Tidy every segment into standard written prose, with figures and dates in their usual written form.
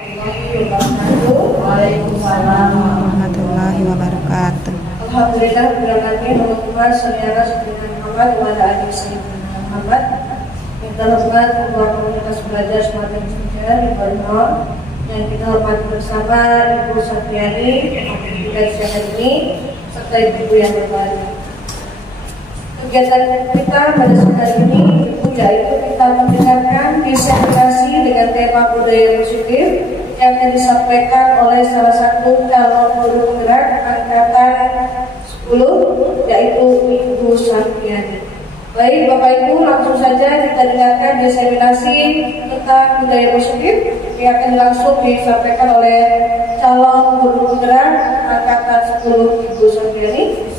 Waalaikumsalam warahmatullahi wabarakatuh. Alhamdulillah berangkatnya Muhammad saudara saudara Muhammad wa ala alihi sayyidina Muhammad. Kita hormat ketua komunitas belajar Sumatera Utara di Borneo yang kita hormati bersama Ibu Satriani dan siang ini serta ibu yang berbahagia. Kegiatan kita pada sore hari ini yaitu kita mendengarkan disertasi dengan tema budaya positif yang akan disampaikan oleh salah satu calon guru penggerak angkatan 10 yaitu Ibu Satriani. Baik Bapak Ibu, langsung saja kita dengarkan diseminasi tentang budaya positif yang akan langsung disampaikan oleh calon guru penggerak angkatan 10 Ibu Satriani.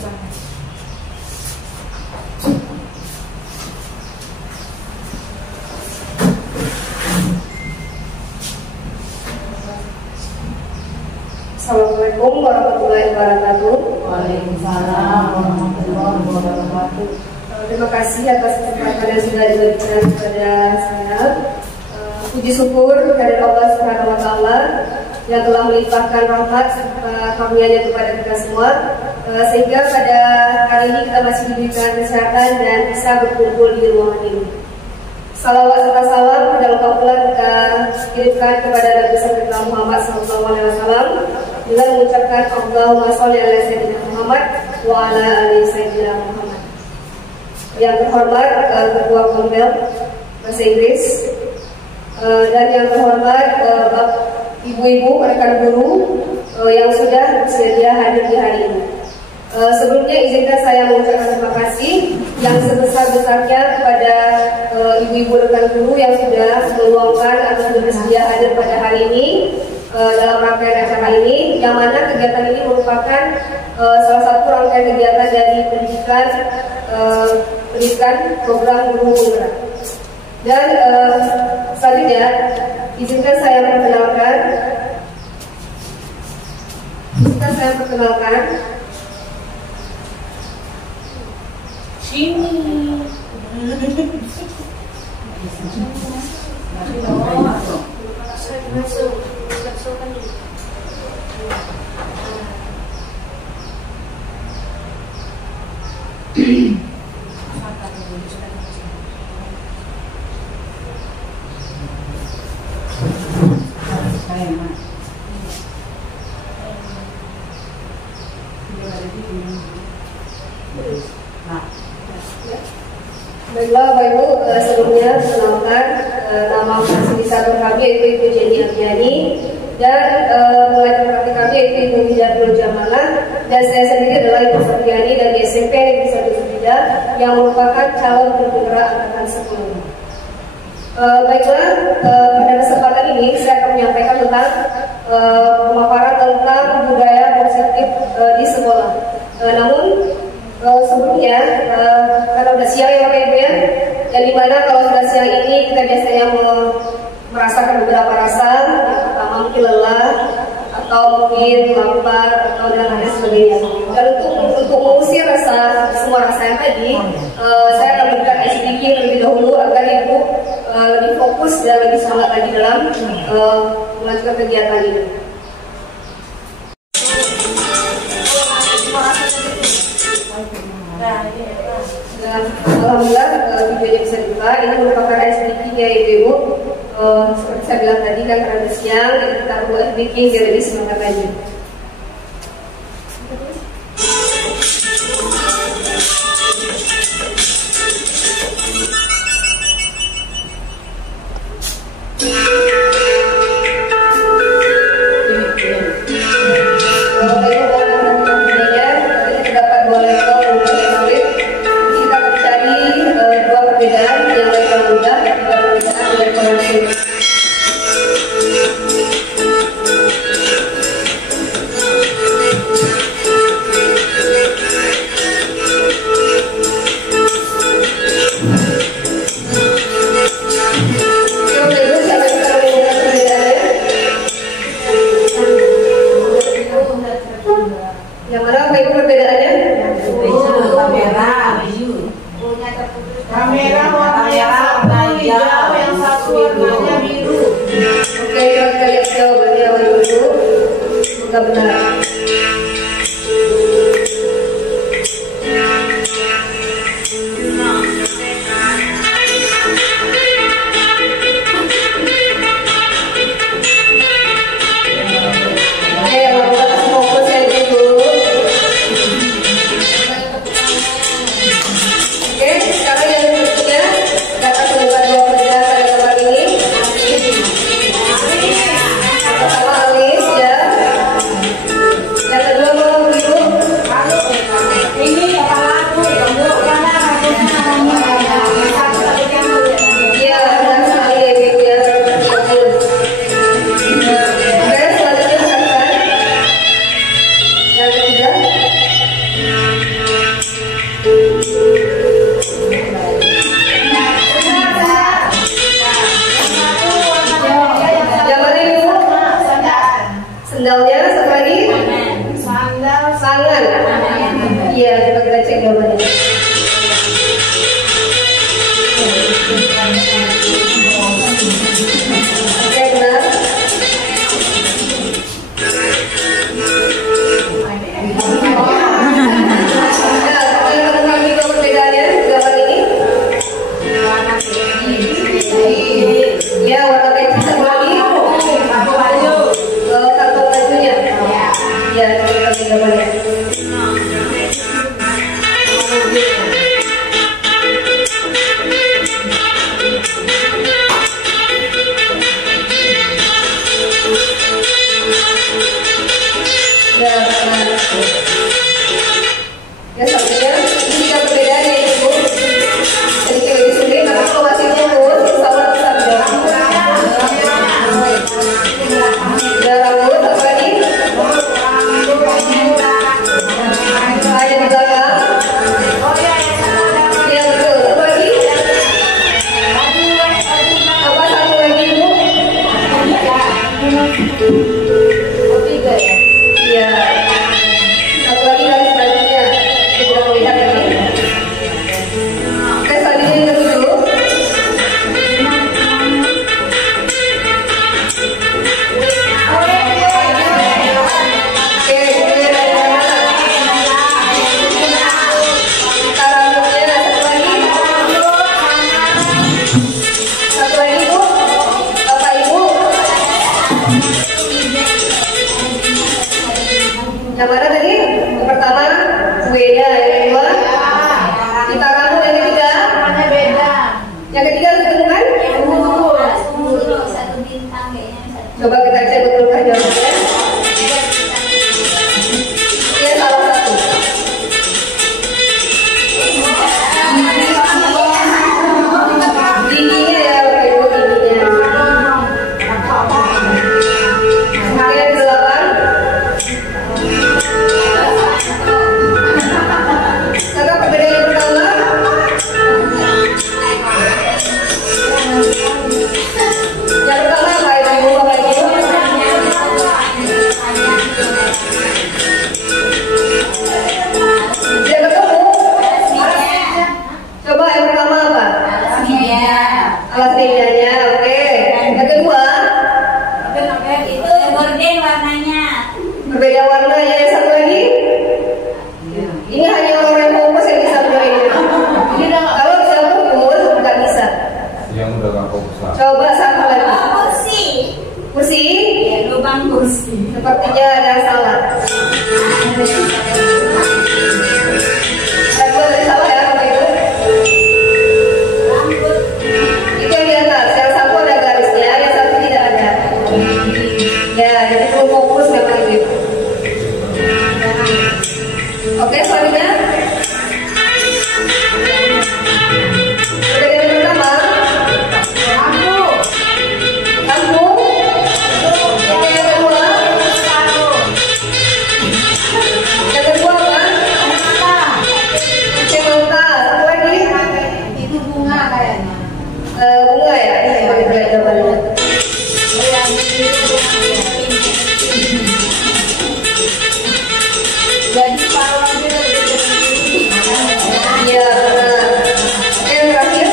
Assalamualaikum warahmatullahi wabarakatuh. Waalaikumsalam warahmatullahi wabarakatuh. Terima kasih atas kesempatan yang sudah diberikan kepada saya. Puji syukur kepada Allah Subhanahu wa Ta'ala yang telah melimpahkan rahmat serta karunia-Nya kepada kita semua, sehingga pada kali ini kita masih diberikan kesehatan dan bisa berkumpul di ruangan ini. Salawat serta salam dan pula kita kirimkan kepada Nabi Sayyidina Muhammad SAW dengan mengucapkan Allahumma sholli ala Sayyidina Muhammad wa ala ali Sayyidina Muhammad. Yang terhormat Ketua Kombel Bahasa Inggris dan yang terhormat ibu-ibu rekan guru yang sudah bersedia hadir di hari ini. Sebelumnya izinkan saya mengucapkan terima kasih yang sebesar-besarnya kepada ibu-ibu rekan guru yang sudah meluangkan atau sudah bersedia hadir pada hari ini dalam rangkaian acara ini, yang mana kegiatan ini merupakan salah satu rangkaian kegiatan dari pendidikan program guru penggerak. Dan selanjutnya izinkan saya perkenalkan Sini. Baiklah Bapak Ibu, sebelumnya perkenalkan nama fasilitator kami yaitu Ibu Jenny Abiani dan pengajar praktik kami yaitu Ibu Hidayatul Jamalah, dan saya sendiri adalah Ibu Satriani dari SMP Negeri 1 Sumida yang merupakan calon guru penggerak angkatan 10. Baiklah, pada kesempatan ini saya akan menyampaikan tentang pemaparan tentang budaya positif di sekolah. Namun sebelumnya karena udah siang ya Bapak Ibu ya, yang dimana kalau sudah siang ini kita biasanya merasakan beberapa rasa, yang pertama mungkin lelah atau mungkin lapar atau dan lain sebagainya. Dan untuk mengusir semua rasa yang tadi, saya akan berikan ice breaking terlebih dahulu agar Ibu lebih fokus dan lebih semangat lagi dalam melanjutkan kegiatan ini. Dan alhamdulillah videonya bisa dibuka. Ini merupakan ice breaking ya Ibu. Seperti saya bilang tadi kan karena siang, jadi kita perlu ice breaking biar lebih semangat lagi. Yang mana Bapak Ibu perbedaannya? Kamera warna hijau, yang satu warnanya juga benar. Sendalnya satu lagi sangan. Iya, kita cek jawabannya. Oke, benar. Perbedaannya jawaban ini. Ya, warna peci satu lagi. Kantong bajunya. Ya, kita lihat jawabannya. Ya, satunya ini juga perbedaannya Ibu. Sedikit lebih sulit, tapi kalau masih fokus, insya Allah bisa menjawab. Ya, rambut, satu lagi. Ada di belakang. Ya, betul. Satu lagi. Apa satu lagi Ibu? Tiga ya? Iya. Satu lagi dari selanjutnya. Kita melihat ini. Oke, selanjutnya yang ketujuh. Oke, kemudian dari mana? Rambutnya satu lagi. Satu lagi Bu. Bapak Ibu. Yang mana tadi? Yang pertama beda, yang kedua kita kamu, yang ketiga yang ketiga ketemukan. Coba kita cek betulkah jawabannya. Ya, salah satu. Giginya ya Bapak Ibu, giginya. Kemudian delapan. Kakak perbedaan yang pertama. Yang pertama apa Ibu, Bapak Ibu? Yang ketemu. Coba yang pertama apa? Alas ninjanya, oke. Yang kedua, berbeda warna ya. Yang satu lagi. Ini hanya orang yang fokus yang bisa menjawab ini. Kalau bisa fokus, nggak bisa. Yang udah gak fokus lah. Coba satu lagi. Kursi. Lubang kursi. Sepertinya ada salah. Ada dua dari salah ya Bapak Ibu. Itu yang di atas. Yang satu ada garisnya, yang satu tidak ada. Ya, jadi perlu fokus Bapak Ibu. Oke, selanjutnya. Perbedaan yang pertama. Lampu. Oke, yang kedua. Yang kedua apa? Cementa. Satu lagi. Itu bunga kayaknya. Bunga ya? Coba kita lihat jawabannya. Jadi paruh aja. Iya, benar. Oke, yang terakhir.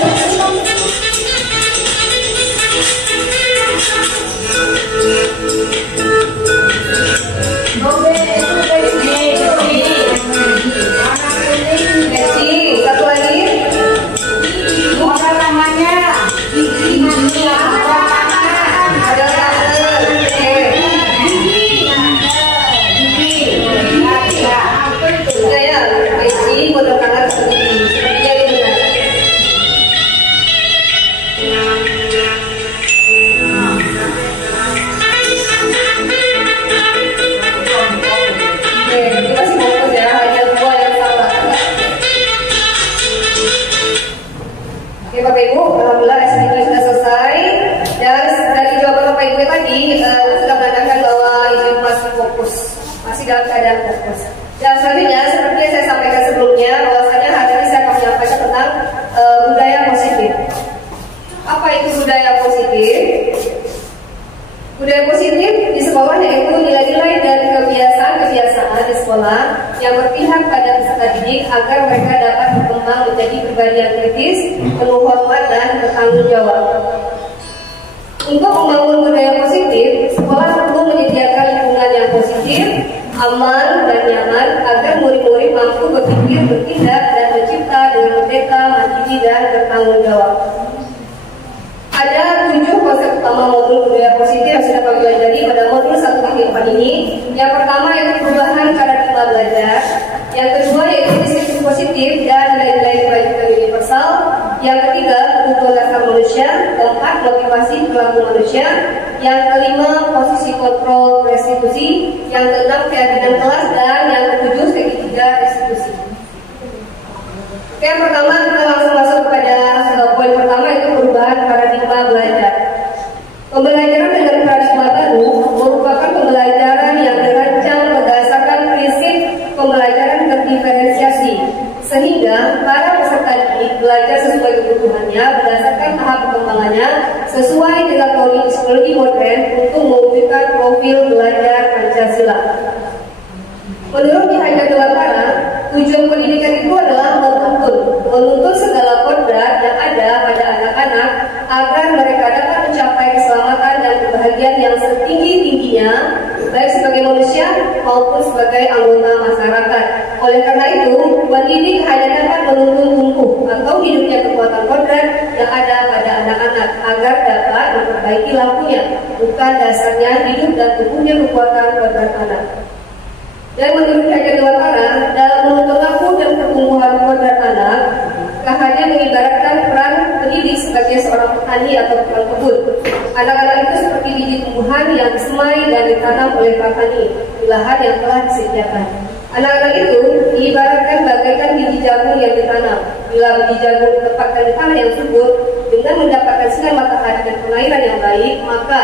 budaya positif. Apa itu budaya positif? Budaya positif di sekolah yaitu nilai-nilai dan kebiasaan-kebiasaan di sekolah yang berpihak pada peserta didik agar mereka dapat berkembang menjadi pribadi yang kritis, penuh hormat dan bertanggung jawab. Untuk membangun budaya positif, sekolah perlu menyediakan lingkungan yang positif, aman dan nyaman agar murid-murid mampu berpikir, bertindak dan mencipta dengan merdeka, mandiri dan bertanggung jawab. Ada 7 konsep utama modul budaya positif yang sudah kami pelajari pada modul 1 kehidupan ini. Yang pertama yaitu perubahan paradigma belajar. Yang kedua yaitu disiplin positif dan nilai-nilai kebajikan universal. Yang ketiga kebutuhan dasar manusia. Keempat motivasi perilaku manusia. Yang kelima posisi kontrol restitusi. Yang keenam keyakinan kelas dan yang ketujuh segitiga restitusi. Oke, yang pertama kita langsung masuk kepada poin pertama yaitu perubahan paradigma belajar. Pembelajaran dengan paradigma baru merupakan pembelajaran yang dirancang berdasarkan prinsip pembelajaran terdiferensiasi, sehingga para peserta didik belajar sesuai kebutuhannya berdasarkan tahap perkembangannya sesuai dengan teori psikologi modern untuk mewujudkan profil belajar Pancasila. Menurut Ki Hajar Dewantara, tujuan pendidikan itu adalah menuntun segala kodrat yang ada pada anak-anak agar mereka dapat mencapai keselamatan dan kebahagiaan yang setinggi-tingginya, baik sebagai manusia maupun sebagai anggota masyarakat. Oleh karena itu, pendidik hanya dapat menuntun tumbuh atau hidupnya kekuatan kodrat yang ada pada anak-anak agar dapat memperbaiki lakunya, bukan dasarnya hidup dan tumbuhnya kekuatan kodrat anak. Dan menurut Hajar Dewantara, dalam menuntun laku dan pertumbuhan kodrat anak, hanya mengibaratkan peran pendidik sebagai seorang petani atau tukang kebun. Anak-anak itu seperti biji tumbuhan yang disemai dan ditanam oleh petani di lahan yang telah disediakan. Anak-anak itu diibaratkan bagaikan biji jagung yang ditanam. Bila biji jagung ditempatkan di tanah yang subur dengan mendapatkan sinar matahari dan pengairan yang baik, maka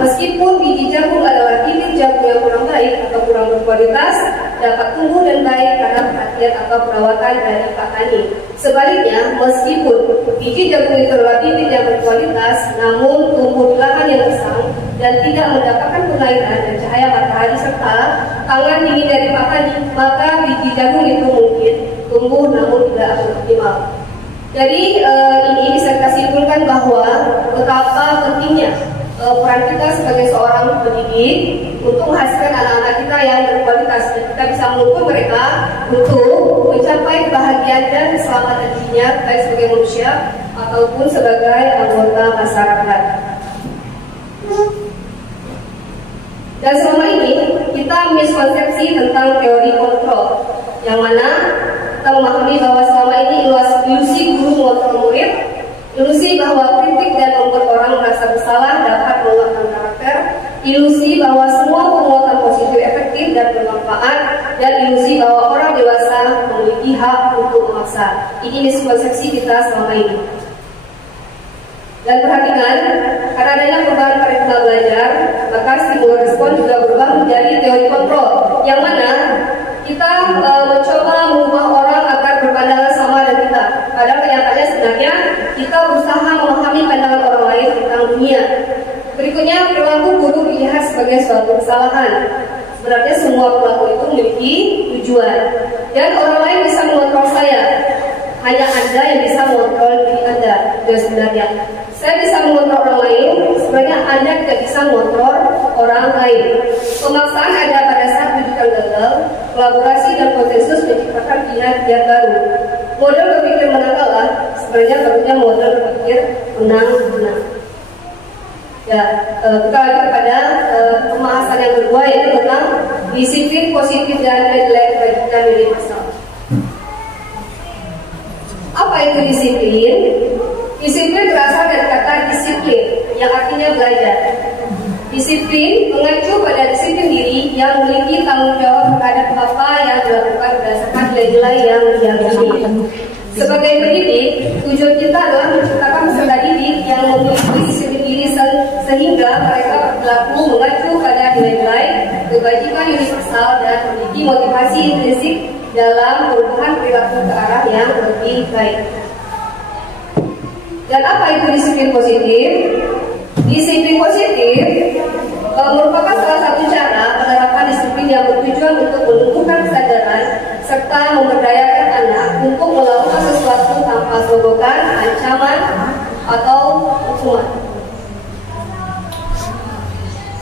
meskipun biji jagung adalah bibit jagung yang kurang baik atau kurang berkualitas, dapat tumbuh dan baik karena perhatian atau perawatan dari petani. Sebaliknya, meskipun biji jagung itu adalah bibit yang berkualitas, namun tumbuh di lahan yang gersang dan tidak mendapatkan pengairan dan cahaya matahari serta tangan dingin dari petani, maka biji jagung itu mungkin tumbuh namun tidak optimal. Jadi ini bisa kita simpulkan bahwa betapa pentingnya peran kita sebagai seorang pendidik untuk menghasilkan anak-anak kita yang berkualitas, dan kita bisa menuntun mereka untuk mencapai kebahagiaan dan keselamatan dirinya baik sebagai manusia ataupun sebagai anggota masyarakat. Dan selama ini kita miskonsepsi tentang teori kontrol, yang mana kita memahami bahwa selama ini ilusi guru mengontrol murid, ilusi bahwa kritik dan membuat orang merasa bersalah dapat menguatkan karakter, ilusi bahwa semua penguatan positif efektif dan bermanfaat, dan ilusi bahwa orang dewasa memiliki hak untuk memaksa. Ini miskonsepsi kita selama ini. Dan perhatikan, karena adanya perubahan paradigma belajar, maka stimulan respon juga berubah menjadi teori kontrol, yang mana kita mencoba mengubah orang agar berpandangan sama dengan kita. Padahal kenyataannya sebenarnya kita berusaha memahami pandangan orang lain tentang dunia. Berikutnya, perilaku guru dilihat sebagai suatu kesalahan. Sebenarnya semua perilaku itu memiliki tujuan, dan orang lain bisa mengontrol saya. Hanya Anda yang bisa mengontrol diri Anda. Jadi sebenarnya saya bisa mengontrol orang lain, sebenarnya Anda tidak bisa mengontrol orang lain. Pemaksaan ada pada saat rujukan gagal, kolaborasi dan konsensus menciptakan pilihan baru. Model berpikir menang kalah, sebenarnya barunya model berpikir menang-menang. Ya, kita lagi kepada pembahasan yang kedua, yaitu tentang disiplin positif dan nilai kebajikan universal. Apa itu disiplin? Disiplin berasal dari kata disiplin, yang artinya belajar. Disiplin mengacu pada disiplin diri yang memiliki tanggung jawab terhadap apa yang dilakukan berdasarkan nilai-nilai yang diyakini. Sebagai pendidik, tujuan kita adalah menciptakan peserta didik yang memiliki disiplin diri sehingga mereka berlaku mengacu pada nilai-nilai kebajikan universal dan memiliki motivasi intrinsik dalam perubahan perilaku ke arah yang lebih baik. Dan apa itu disiplin positif? Disiplin positif merupakan salah satu cara penerapan disiplin yang bertujuan untuk menumbuhkan kesadaran serta memberdayakan anak untuk melakukan sesuatu tanpa sogokan, ancaman, atau hukuman.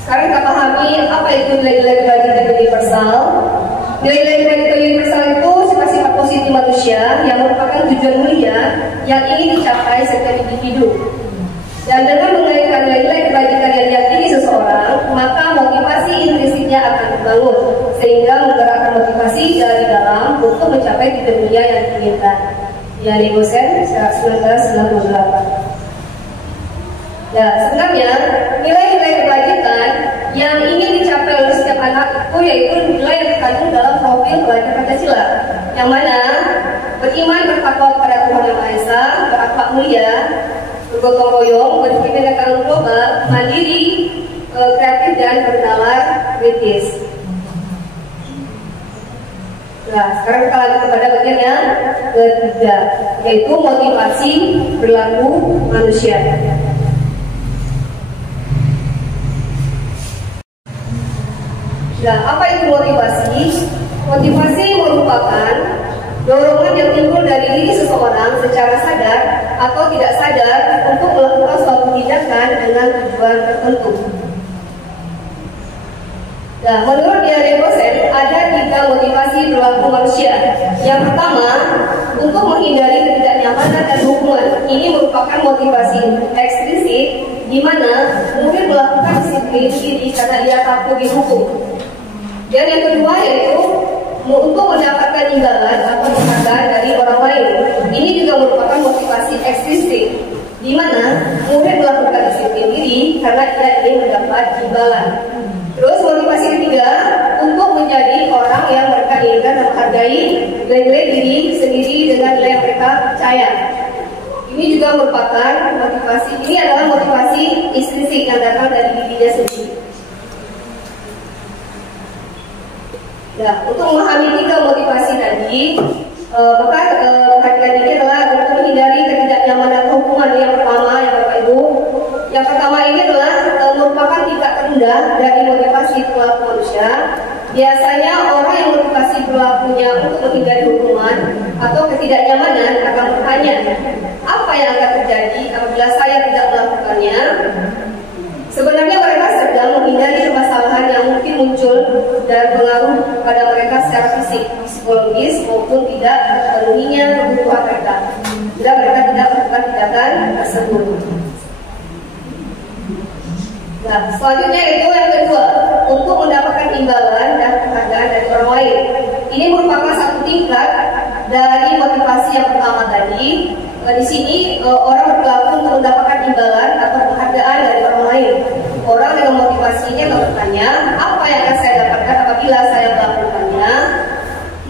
Sekarang kita pahami apa itu nilai-nilai kebajikan universal. Nilai-nilai kebajikan universal itu sifat-sifat positif manusia yang merupakan tujuan mulia yang ingin dicapai setiap individu. Dan dengan mengaitkan nilai-nilai kebajikan yang diyakini seseorang, maka motivasi intrinsiknya akan dibangun, sehingga menggerakkan motivasi dari dalam untuk mencapai tujuan mulia yang diinginkan. Yani Gosen 1998. Ya, sebenarnya nilai-nilai kebajikan yang ingin dicapai oleh setiap anak itu yaitu nilai yang terkandung dalam profil pelajar Pancasila, yang mana beriman bertakwa kepada Tuhan Yang Maha Esa, berakhlak mulia, bergotong royong, berpikir tentang global, mandiri, kreatif dan bernalar kritis. Nah, sekarang kita lanjut kepada bagian yang ketiga, yaitu motivasi perilaku manusia. Nah, apa itu motivasi? Motivasi merupakan dorongan yang timbul dari diri seseorang secara sadar atau tidak sadar untuk melakukan suatu tindakan dengan tujuan tertentu. Nah, menurut Diare Gosen, ada 3 motivasi perilaku manusia. Yang pertama, untuk menghindari ketidaknyamanan dan hukuman. Ini merupakan motivasi ekstrinsik, di mana murid melakukan disiplin diri karena dia takut dihukum. Dan yang kedua yaitu untuk mendapatkan imbalan atau penghargaan dari orang lain. Ini juga merupakan motivasi ekstrinsik, di mana murid melakukan disiplin diri karena dia ingin mendapat imbalan. Terus motivasi ketiga untuk menjadi orang yang mereka inginkan dan menghargai nilai diri sendiri dengan nilai yang mereka percaya. Ini juga merupakan motivasi. Ini adalah motivasi ekstrinsik yang datang dari dirinya sendiri. Nah, untuk memahami 3 motivasi tadi, maka perhatikan ini adalah untuk menghindari ketidaknyamanan hukuman. Yang pertama, ya Bapak Ibu, yang pertama ini adalah merupakan tingkat terendah dari motivasi perilaku manusia. Biasanya orang yang motivasi perilakunya untuk menghindari hukuman atau ketidaknyamanan akan bertanya, apa yang akan terjadi apabila saya tidak melakukannya? Sebenarnya mereka sedang menghindari permasalahan yang mungkin muncul dan pengaruh pada mereka secara fisik, psikologis maupun tidak terpenuhinya kebutuhan mereka. Bila mereka tidak melakukan tindakan tersebut. Nah, selanjutnya itu yang kedua, untuk mendapatkan imbalan dan penghargaan dari orang lain. Ini merupakan satu tingkat dari motivasi yang pertama tadi. Di sini orang berlaku untuk mendapatkan imbalan atau penghargaan dari orang lain. Orang dengan motivasinya akan bertanya, apa yang akan saya dapatkan apabila saya melakukannya?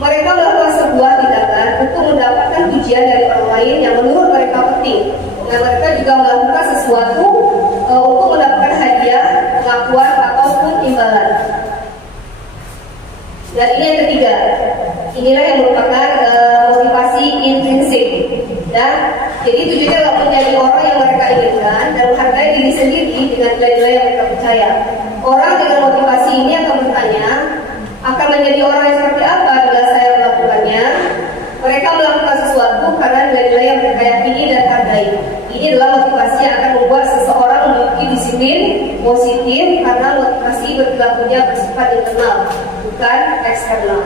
Mereka melakukan sebuah tindakan untuk mendapatkan pujian dari orang lain yang menurut mereka penting. Dan mereka juga melakukan sesuatu untuk mendapatkan hadiah, pengakuan ataupun imbalan. Dan ini yang ketiga. Inilah yang merupakan motivasi intrinsik. Dan jadi tujuannya adalah menjadi orang yang mereka inginkan dan menghargai diri sendiri dengan nilai-nilai yang mereka percaya. Orang dengan motivasi ini akan bertanya, akan menjadi orang yang seperti apa bila saya melakukannya? Mereka melakukan sesuatu karena nilai-nilai yang mereka yakini dan hargai. Ini adalah motivasi yang akan membuat seseorang memiliki disiplin positif karena motivasi berperilakunya bersifat internal, bukan eksternal.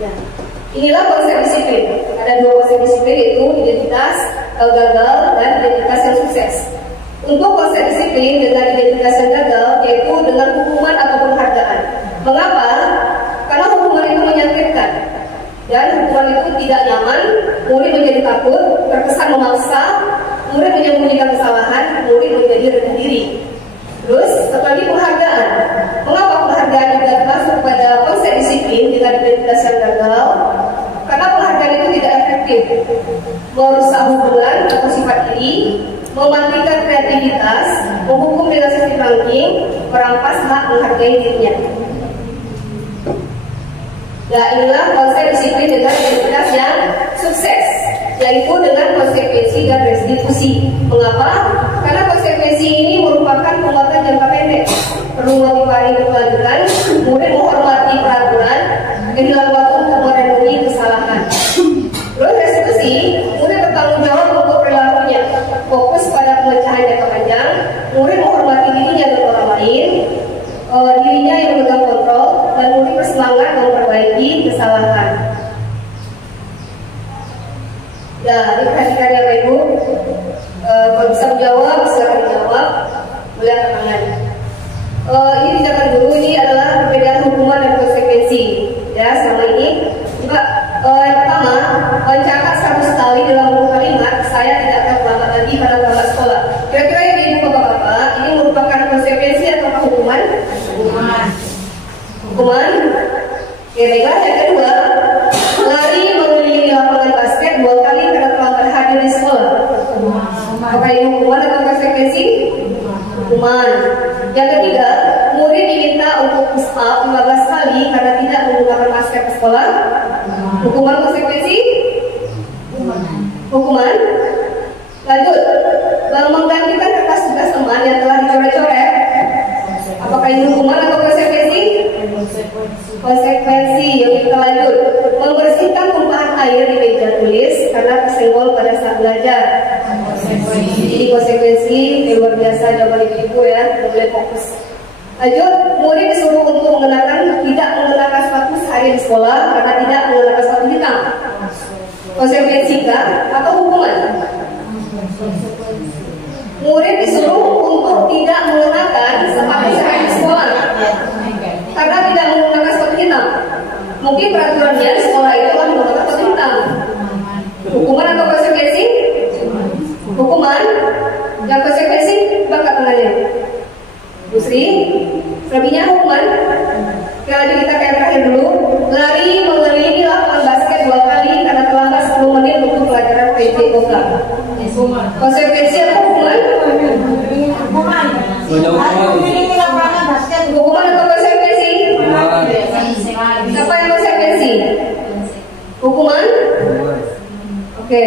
Ya. Inilah konsep disiplin. Ada 2 konsep disiplin, yaitu identitas gagal dan identitas yang sukses. Untuk konsep disiplin dengan identitas yang gagal, yaitu dengan hukuman atau penghargaan. Mengapa? Karena hukuman itu menyakitkan dan hukuman itu tidak nyaman. Murid menjadi takut, terkesan memaksa. Murid menyembunyikan kesalahan, murid menjadi rendah diri. Terus, satu lagi penghargaan. Mengapa penghargaan juga masuk pada konsep disiplin dengan identitas yang gagal? Karena penghargaan itu tidak efektif, merusak hubungan atau sifat diri, mematikan kreativitas, menghukum dengan sistem ranking, merampas hak menghargai dirinya. Nah, inilah konsep disiplin dengan identitas yang sukses. yaitu dengan konsekuensi dan restitusi. Mengapa? Karena konsekuensi ini merupakan penguatan jangka pendek, perlu motivasi berkelanjutan, murid menghormati peraturan, kehilangan waktu untuk merenungi kesalahan. Terus restitusi, murid bertanggung jawab untuk perilakunya, fokus pada pemecahan jangka panjang, murid menghormati dirinya dan orang lain, dirinya yang memegang kontrol, dan murid bersemangat memperbaiki kesalahan. Ya, diperhatikan ya Bapak Ibu. Kalau bisa menjawab, silakan menjawab. Boleh angkat tangan. Ini tindakan guru ini adalah perbedaan hukuman dan konsekuensi. Ya, selama ini. Coba yang pertama, mencatat 100 kali dalam buku kalimat, saya tidak akan terlambat lagi pada terlambat sekolah. Kira-kira yang ibu bapak-bapak, ini merupakan konsekuensi atau hukuman? Hukuman. Oke, baiklah. Yang kedua, lari mengelilingi lapangan basket 2 kali karena terlambat hadir di sekolah. Apakah ini hukuman atau konsekuensi? Hukuman. Yang ketiga, murid diminta untuk push up 15 kali karena tidak menggunakan masker ke sekolah. Hukuman konsekuensi? Hukuman. Lanjut, menggantikan kertas tugas teman yang telah dicoret-coret. Apakah ini hukuman atau konsekuensi? Konsekuensi. Yang kita lanjut, membersihkan tumpahan air di meja tulis karena tersenggol pada saat belajar. Jadi konsekuensi luar biasa jawaban ibu ya, boleh fokus. Lanjut, murid disuruh untuk tidak mengenakan sepatu sehari di sekolah karena tidak mengenakan sepatu hitam. Konsekuensi kah atau hukuman? Murid disuruh untuk tidak mengenakan sepatu sehari di sekolah karena tidak menggunakan sepatu hitam. Mungkin peraturannya di sekolah itu kan menggunakan sepatu hitam. Hukuman atau konsekuensi? Hukuman. Yang konsekuensi bakat tangannya. Bu Sri, lebihnya hukuman. Kali kita kayak terakhir dulu. Lari mengelilingi lapangan basket 2 kali karena terlambat 10 menit untuk pelajaran PJOK. Konsekuensi atau hukuman? Hukuman. Hukuman atau konsekuensi? Apa yang konsekuensi? Hukuman? Oke.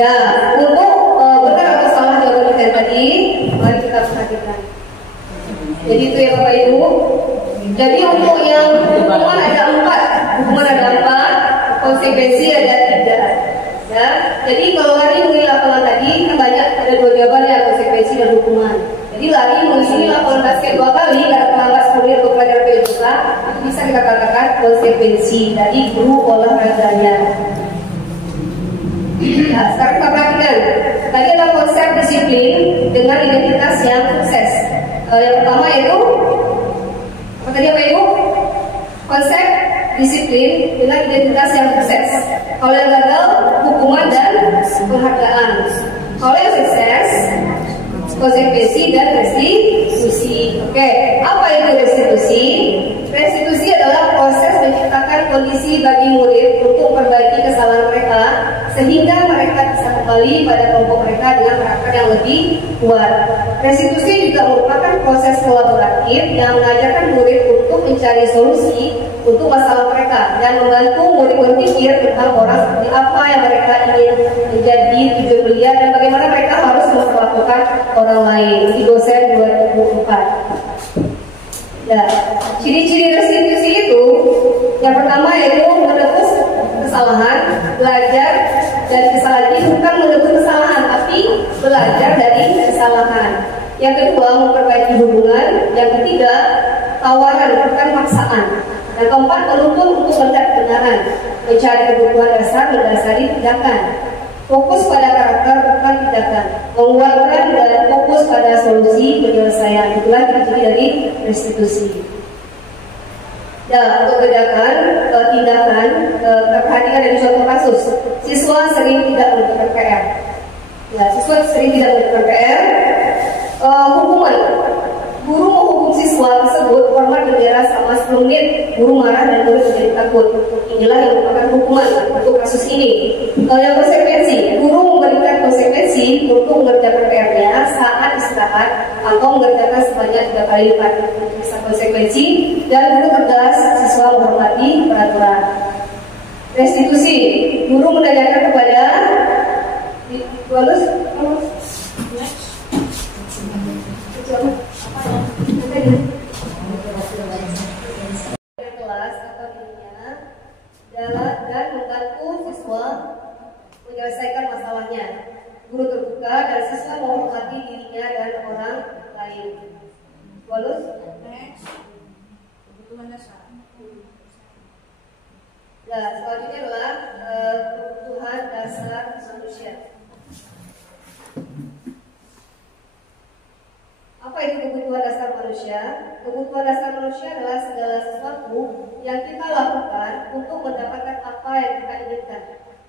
Nah, untuk benar atau salah jawaban kita tadi, mari kita perhatikan. Jadi itu ya Bapak Ibu. Jadi untuk yang hukuman ada 4, konsekuensi ada 3. Ya, jadi kalau lari mengelilingi lapangan tadi kan banyak, ada 2 jawaban ya, konsekuensi dan hukuman. Jadi lari mengelilingi lapangan basket 2 kali karena terlambat 10 menit untuk pelajaran PJOK, itu bisa kita katakan konsekuensi dari guru olahraganya. Nah, sekarang kita perhatikan. Tadi ada konsep disiplin dengan identitas yang sukses. Yang pertama yaitu apa tadi Pak Ibu? Konsep disiplin dengan identitas yang sukses. Kalau yang gagal, hukuman dan penghargaan. Kalau yang sukses, konsekuensi dan restitusi. Oke, apa itu restitusi? Restitusi adalah proses menciptakan kondisi bagi murid untuk memperbaiki kesalahan mereka sehingga mereka bisa kembali pada kelompok mereka dengan karakter yang lebih kuat. Restitusi juga merupakan proses kolaboratif yang mengajarkan murid untuk mencari solusi untuk masalah mereka dan membantu murid berpikir tentang orang seperti apa yang mereka ingin menjadi tujuan belia dan bagaimana mereka harus memperlakukan orang lain. Di dosen 2004. Ya, ciri-ciri restitusi itu yang pertama yaitu menebus kesalahan, belajar dari kesalahan. Ini bukan menebus kesalahan, tapi belajar dari kesalahan. Yang kedua, memperbaiki hubungan. Yang ketiga, tawaran bukan paksaan. Yang keempat, menuntut untuk melihat kebenaran, mencari kebutuhan dasar mendasari tindakan. Fokus pada karakter bukan tindakan, menguatkan dan fokus pada solusi penyelesaian. Itulah ciri-ciri dari restitusi. Dan untuk bedakan tindakan, terperhatikan dari contoh kasus. Siswa sering tidak mengerjakan PR. Ya, siswa sering tidak mengerjakan PR. Hukuman. Guru menghukum siswa tersebut hormat bendera selama 10 menit. Guru marah dan murid menjadi takut. Inilah yang merupakan hukuman untuk kasus ini. Yang konsekuensi, guru memberikan konsekuensi untuk mengerjakan PR-nya saat istirahat atau mengerjakan sebanyak 3 kali lipat. Bisa konsekuensi dan guru tegas siswa menghormati peraturan. Restitusi, guru menanyakan kepada Bagus. Kelas atau dirinya dan membantu siswa menyelesaikan masalahnya. Guru terbuka dan siswa menghormati dirinya dan orang lain. Bagus. Kebutuhan dasar. Nah, selanjutnya adalah kebutuhan dasar manusia. Apa itu kebutuhan dasar manusia? Kebutuhan dasar manusia adalah segala sesuatu yang kita lakukan untuk mendapatkan apa yang kita inginkan.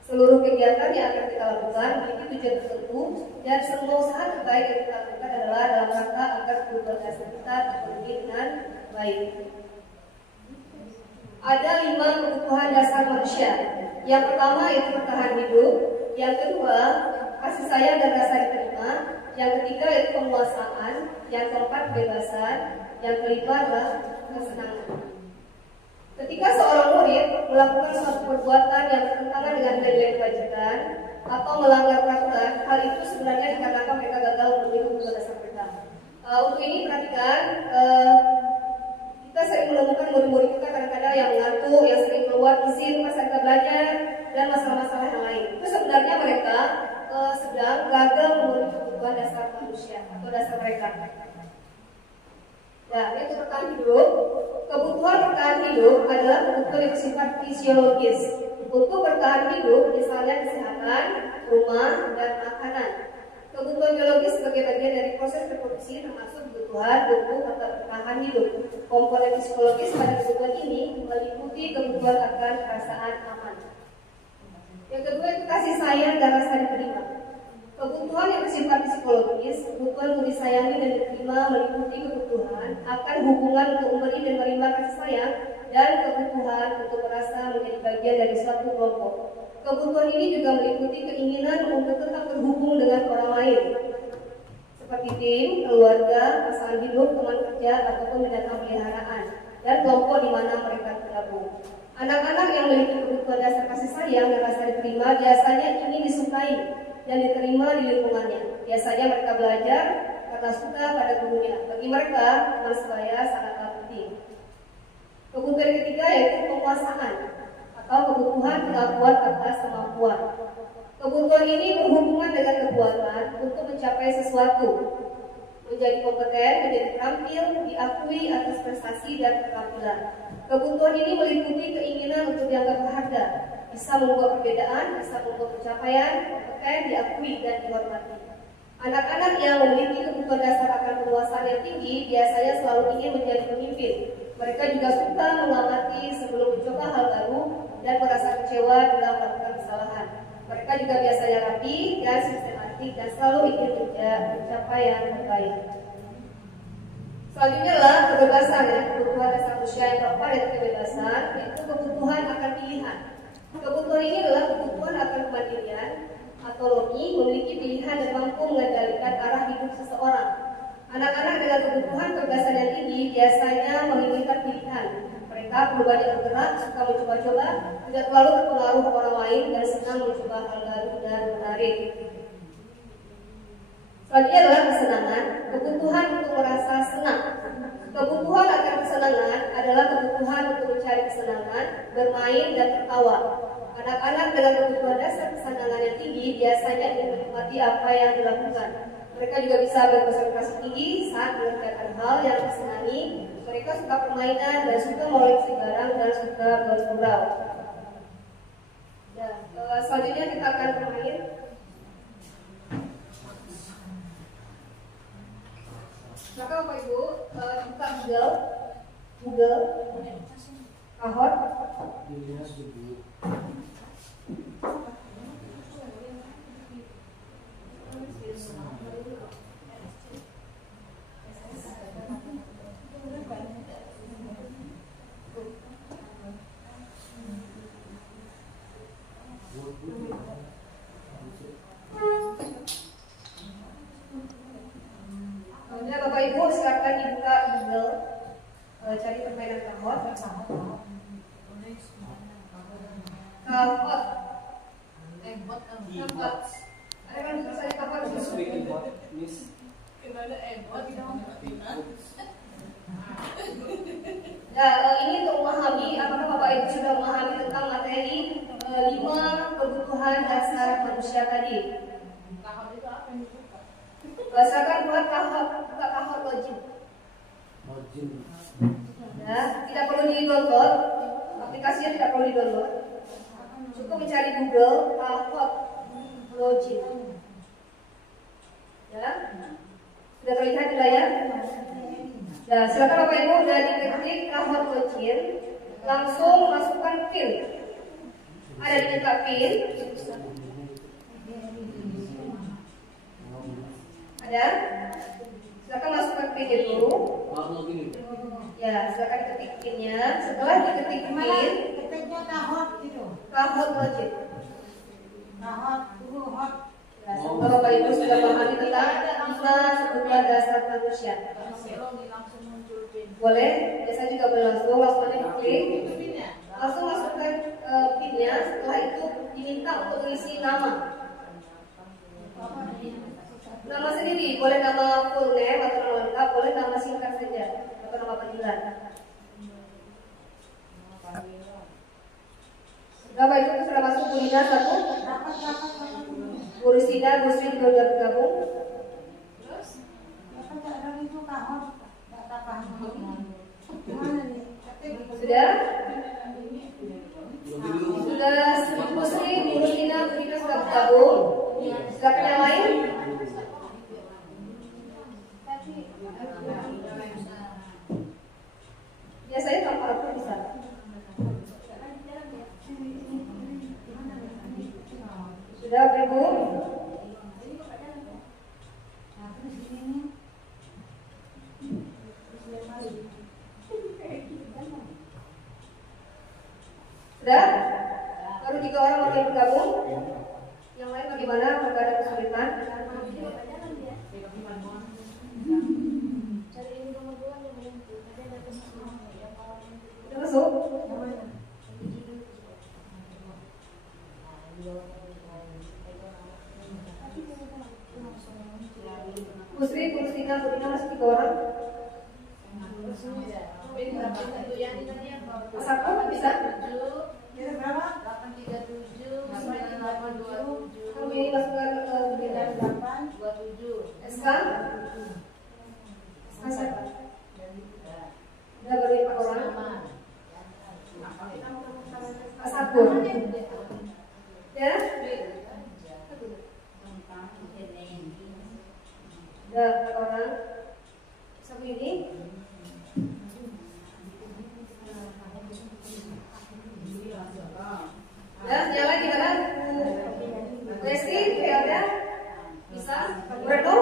Seluruh kegiatan yang akan kita lakukan memiliki tujuan tertentu dan semua usaha terbaik yang kita lakukan adalah dalam rangka agar kebutuhan dasar kita terpenuhi dengan baik. Ada 5 kebutuhan dasar manusia. Yang pertama itu bertahan hidup, yang kedua kasih sayang dan rasa diterima, yang ketiga itu penguasaan, yang keempat kebebasan, yang kelima adalah kesenangan. Ketika seorang murid melakukan suatu perbuatan yang bertentangan dengan nilai-nilai kewajiban atau melanggar peraturan, hal itu sebenarnya dikarenakan mereka gagal memenuhi kebutuhan dasar mereka. Untuk ini perhatikan, kita sering menemukan murid-murid kita kadang-kadang yang mengantuk, yang sering keluar izin pas kita belajar, dan masalah-masalah yang lain. Itu sebenarnya mereka sedang gagal memenuhi kebutuhan dasar manusia atau dasar mereka. Nah, itu bertahan hidup. Kebutuhan bertahan hidup adalah kebutuhan yang bersifat fisiologis. Untuk bertahan hidup, misalnya kesehatan, rumah, dan makanan. Kebutuhan biologis sebagai bagian dari proses reproduksi termasuk kebutuhan untuk bertahan hidup. Komponen psikologis pada kebutuhan ini meliputi kebutuhan akan perasaan aman. Yang kedua itu kasih sayang dan rasa diterima. Kebutuhan yang bersifat psikologis, kebutuhan untuk disayangi dan diterima meliputi kebutuhan akan hubungan untuk memberi dan menerima kasih sayang dan kebutuhan untuk merasa menjadi bagian dari suatu kelompok. Kebutuhan ini juga meliputi keinginan untuk tetap terhubung dengan orang lain, seperti tim, keluarga, pasangan hidup, teman kerja, ataupun binatang peliharaan, dan kelompok di mana mereka tergabung. Anak-anak yang memiliki kebutuhan dasar kasih sayang dan rasa diterima biasanya ingin disukai dan diterima di lingkungannya. Biasanya mereka belajar karena suka pada gurunya. Bagi mereka, teman sebaya sangatlah penting. Kebutuhan ketiga yaitu penguasaan atau kebutuhan pengakuan atas kemampuan. Kebutuhan ini berhubungan dengan kekuatan untuk mencapai sesuatu, menjadi kompeten, menjadi terampil, diakui atas prestasi dan keterampilan. Kebutuhan ini meliputi keinginan untuk dianggap berharga, bisa membuat perbedaan, bisa membuat pencapaian, kompeten, diakui dan dihormati. Anak-anak yang memiliki kebutuhan dasar akan penguasaan yang tinggi biasanya selalu ingin menjadi pemimpin. Mereka juga suka mengamati sebelum mencoba hal baru dan merasa kecewa bila melakukan kesalahan. Mereka juga biasanya rapi dan sistematik dan selalu ingin mencapai yang terbaik. Selanjutnya adalah kebebasan, ya. Kebutuhan dasar manusia yang keempat yaitu kebebasan, yaitu kebutuhan akan pilihan. Kebutuhan ini adalah kebutuhan akan kemandirian, autonomi, memiliki pilihan dan mampu mengendalikan arah hidup seseorang. Anak-anak dengan kebutuhan kebebasan yang tinggi biasanya menginginkan pilihan. Mereka perlu banyak bergerak, suka mencoba-coba, tidak terlalu terpengaruh orang lain, dan senang mencoba hal baru dan menarik. Selanjutnya adalah kesenangan, kebutuhan untuk merasa senang. Kebutuhan akan kesenangan adalah kebutuhan untuk mencari kesenangan, bermain, dan tertawa. Anak-anak dengan kebutuhan dasar kesenangan yang tinggi biasanya ingin menikmati apa yang dilakukan. Mereka juga bisa berkonsentrasi tinggi saat mengerjakan hal yang disenangi. Mereka suka permainan dan suka mengoleksi barang dan suka bergurau. Dan selanjutnya kita akan bermain. Maka Bapak Ibu buka Google, Kahoot. Kemudian Bapak Ibu silakan dibuka Google, cari permainan Kahoot. Kahoot. Ada Jangan saya kapan Ya, ini untuk memahami apakah Bapak Ibu sudah memahami tentang materi 5 kebutuhan dasar manusia tadi. Bahasakan buat kahot login. Ya, tidak perlu di-download, aplikasinya tidak perlu di-download. Cukup mencari Google kahot login. Ya, sudah terlihat di layar. Nah, silakan Bapak Ibu dari ketik kahot login, langsung masukkan PIN. Ada diminta PIN. Ada? Silakan masukkan PIN dulu. Ya, silakan ketik PIN-nya. Setelah diketik PIN, ketiknya kahot gitu. kahot login. Kahot, hot. Ya, semoga Bapak Ibu sudah pahami tentang 5 kebutuhan dasar manusia. Boleh? Biasa juga boleh langsung aja diklik. Langsung masukkan PIN-nya. Setelah itu diminta untuk mengisi nama. Nama sendiri, boleh nama full name atau nama lengkap, boleh nama singkat saja atau nama panggilan. Bapak Ibu sudah masuk Bu Lina 1, Bu Rusina, Bu Sri juga sudah bergabung. Terus? Ada itu kahot, nggak paham. Gimana nih? Sudah? Sudah Bu Sri, Bu Rusina, Bu Lina sudah bergabung. Silakan yang lain. Biasanya tanpa apa bisa. Sudah Ibu? Sudah? Baru 3 orang mau bergabung. Yang lain bagaimana? Apakah ada kesulitan? Sudah masuk? Bu Sri, Bu Rusina, Bu Lina masih 3 orang. Satu bisa? Kira berapa? 837 Kamu ini masukkan ke bidang 827 SK? SK siapa? Sudah baru 4 orang. Asapur. Ya? Sudah 4 orang. Satu ini. Ya, jalan gimana? Bu Esti, ada? Bisa? Bu Retno?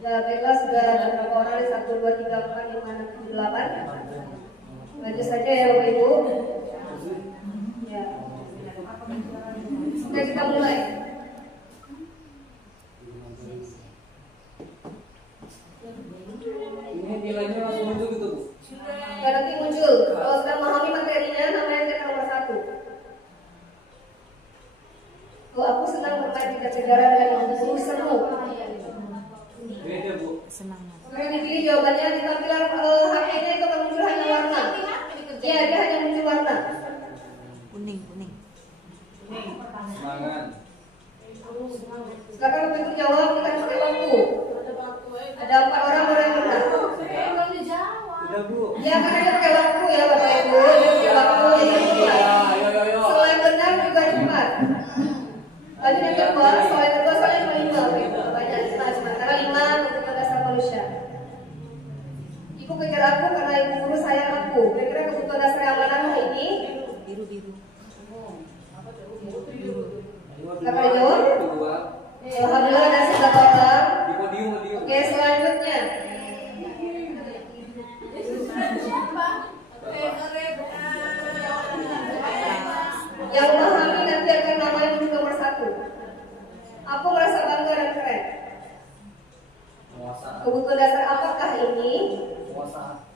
Ya, baiklah sudah berapa orang? 1, 2, 3, 4, 5, 6, 7, 8. Lanjut saja ya Bapak Ibu. Ya. Oke, kita mulai. Ini nilainya langsung muncul gitu Bu? Ya, nanti muncul. Kalau sudah memahami materinya, namanya kita nomor 1. Oh, aku senang bermain di negara dengan guru semu. Beda Bu. Sekarang dipilih jawabannya di tampilan HP-nya itu akan muncul hanya warna. Iya, dia hanya muncul warna. Kuning. Semangat. Silakan untuk menjawab, kita pakai waktu. Ada 4 orang yang benar. Udah Bu. Ya, karena dia pakai waktu ya Bapak Ibu. Dia pakai waktu jadi cepat. Ayo. Soal yang benar juga cepat. Lanjut yang kedua, soal yang kedua soal yang kelima. Banyak cepat. Karena 5 kebutuhan dasar manusia. Ibu kejar aku karena ibu guru sayang aku. Kira-kira kebutuhan dasar yang mana ini? Biru. Siapa yang jawab? Kedua. Alhamdulillah ada 9 orang. Di podium. Oke, selanjutnya. Yang memahami nanti akan namanya muncul nomor 1. Aku merasa bangga dan keren. Puasa. Kebutuhan dasar apakah ini? Puasa.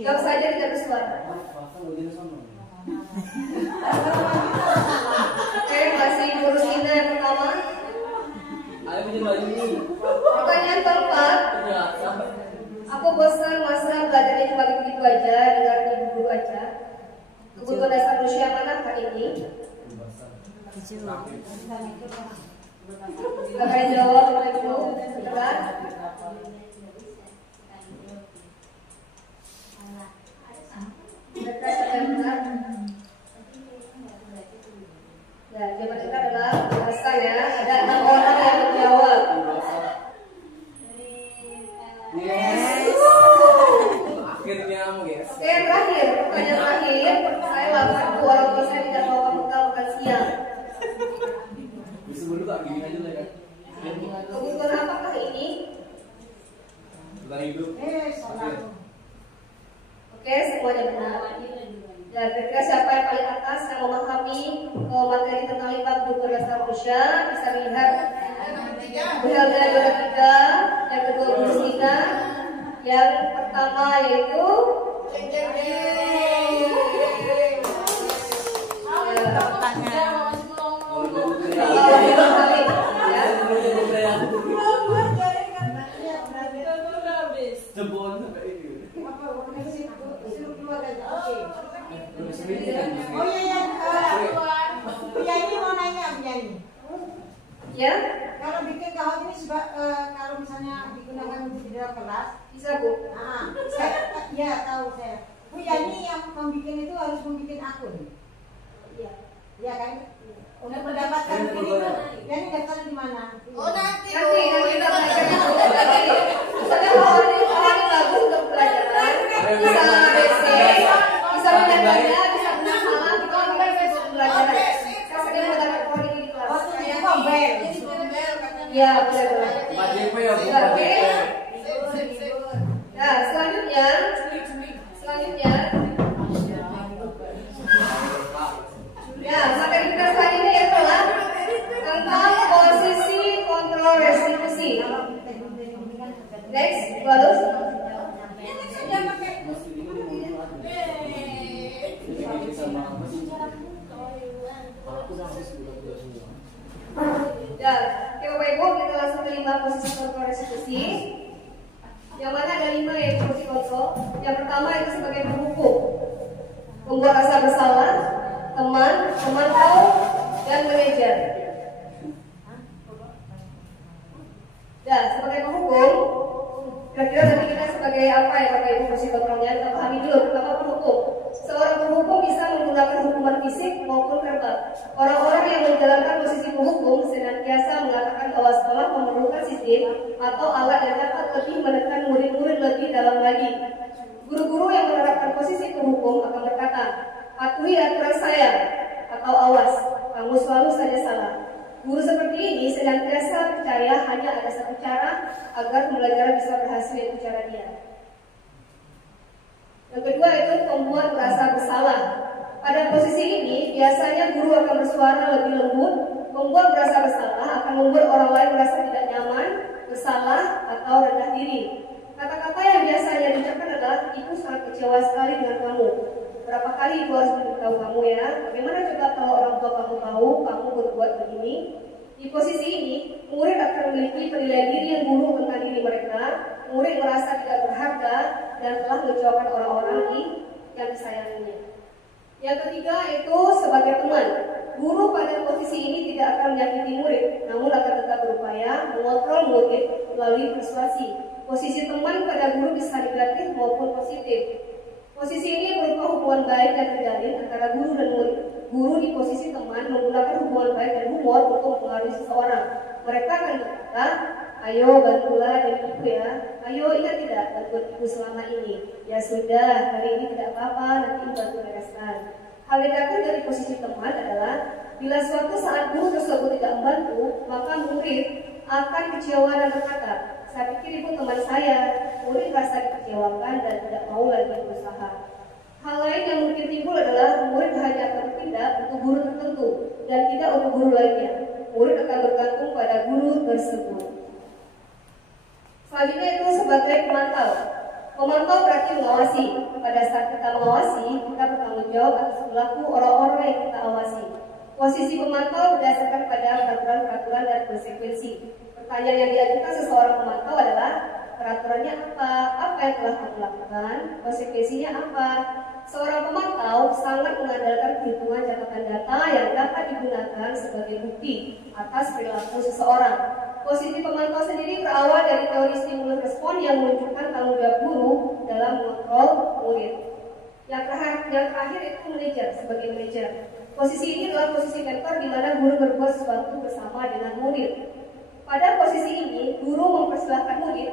Jawab saja tidak bersuara. Puasa ujian sama. Oke, masih guru Sina yang pertama. Ayo punya baju ini. Pertanyaan keempat. Ya, sampai. Aku bosan masa belajarnya cuma gitu aja, dengar ibu guru aja. Kebutuhan dasar manusia manakah ini? Tujuh. Silakan jawab, Bapak Ibu. Segera. Mereka siapa yang benar? Ya, jawaban kita adalah bahasa ya. Ada 6 orang yang menjawab. Yes. Akhirnya guys. Oke, yang terakhir, pertanyaan terakhir. Saya lapar tuh, orang tua saya tidak mau kamu tahu makan siang. Bisa dulu tak gini aja lah ya. Kebutuhan apakah ini? Tentang hidup. salah. Oke, semuanya benar. Ya, kira-kira siapa yang paling atas yang memahami materi tentang 5 kebutuhan dasar manusia? Bisa dilihat Bu Helda juara 3, yang kedua Bu Sina, yang pertama yaitu Jebol sampai ini. Apa suruh keluar aja. Oke. Terus ini kan. Oh iya penyanyi mau nanya penyanyi. ya, Kalau bikin kahot ini kalau misalnya digunakan untuk di dalam kelas, bisa Bu. ya tahu saya. Bu Yani yang membuat itu harus membuat akun. Iya. Ya kan? Untuk mendapatkan ini Yani daftar di mana? Nanti kita belajar itu. Misalnya kalau orang ini bagus untuk pelajaran, bisa basic, bisa menjaganya, bisa benar salah, itu kan untuk pelajaran. Saya sering menggunakan koin ini di kelas. Waktu Gombel. Iya, benar. Pak JP ya, Bu. Oke. Nah, selanjutnya, ya, materi kita selanjutnya adalah tentang posisi kontrol restitusi. Next, bagus. Ya, oke Bapak Ibu, kita langsung ke 5 posisi kontrol restitusi. Yang mana ada 5 yaitu posisi kontrol. Yang pertama itu sebagai penghukum, membuat rasa bersalah, teman, pemantau, dan manajer. Dan sebagai penghukum, kira-kira nanti kita sebagai apa ya Bapak Ibu posisi kontrolnya? Kita pahami dulu. Pertama, penghukum. Seorang penghukum bisa menggunakan hukuman fisik maupun verbal. Orang-orang yang menjalankan posisi penghukum senantiasa mengatakan bahwa sekolah memerlukan sistem atau alat yang dapat lebih menekan murid-murid lebih dalam lagi. Guru-guru yang menerapkan posisi penghukum akan berkata, patuhi aturan saya, atau awas, kamu selalu saja salah. Guru seperti ini senantiasa percaya hanya ada satu cara agar pembelajaran bisa berhasil, yaitu cara dia. Yang kedua itu membuat merasa bersalah. Pada posisi ini biasanya guru akan bersuara lebih lembut. Membuat merasa bersalah akan membuat orang lain merasa tidak nyaman, bersalah, atau rendah diri. Kata-kata yang biasanya diucapkan adalah, ibu sangat kecewa sekali dengan kamu. Berapa kali ibu harus memberitahu kamu ya? Bagaimana coba kalau orang tua kamu tahu kamu berbuat begini? Di posisi ini, murid akan memiliki penilaian diri yang buruk tentang diri mereka. Murid merasa tidak berharga dan telah mengecewakan orang-orang yang disayanginya. Yang ketiga itu sebagai teman. Guru pada posisi ini tidak akan menyakiti murid, namun akan tetap berupaya mengontrol murid melalui persuasi. Posisi teman pada guru bisa negatif maupun positif. Posisi ini berupa hubungan baik dan terjalin antara guru dan murid. Guru di posisi teman menggunakan hubungan baik dan humor untuk mempengaruhi seseorang. Mereka akan berkata, ayo bantulah dari ibu ya. Ayo ingat tidak bantuan ibu selama ini. Ya sudah, hari ini tidak apa-apa, nanti ibu bantu bereskan. Hal negatif dari posisi teman adalah bila suatu saat guru tersebut tidak membantu, maka murid akan kecewa dan berkata, saya pikir ibu teman saya. Murid merasa dikecewakan dan tidak mau lagi berusaha. Hal lain yang mungkin timbul adalah murid hanya akan berpindah untuk guru tertentu dan tidak untuk guru lainnya. Murid akan bergantung pada guru tersebut. Selanjutnya itu sebagai pemantau. Pemantau berarti mengawasi. Pada saat kita mengawasi, kita bertanggung jawab atas perilaku orang-orang yang kita awasi. Posisi pemantau berdasarkan pada peraturan-peraturan dan konsekuensi. Pertanyaan yang diajukan seseorang pemantau adalah peraturannya apa? Apa yang telah kamu lakukan? Konsekuensinya apa? Seorang pemantau sangat mengandalkan perhitungan catatan data yang dapat digunakan sebagai bukti atas perilaku seseorang. Posisi pemantau sendiri berawal dari teori stimulus respon yang menunjukkan tanggung jawab guru dalam mengontrol murid. Yang terakhir itu manajer, sebagai manajer. Posisi ini adalah posisi mentor di mana guru berbuat sesuatu bersama dengan murid. Pada posisi ini, guru mempersilahkan murid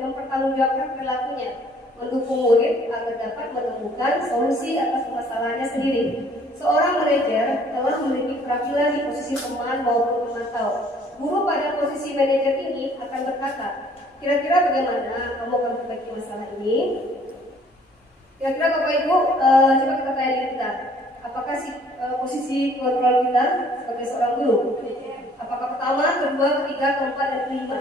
mempertanggungjawabkan perilakunya, mendukung murid agar dapat menemukan solusi atas masalahnya sendiri. Seorang manajer telah memiliki keterampilan di posisi teman maupun pemantau. Guru pada posisi manajer ini akan berkata, kira-kira bagaimana kamu akan berbagi masalah ini? Kira-kira Bapak Ibu, coba kita tanya diri kita, apakah posisi kontrol kita sebagai seorang guru? Apakah pertama, kedua, ketiga, keempat, dan kelima?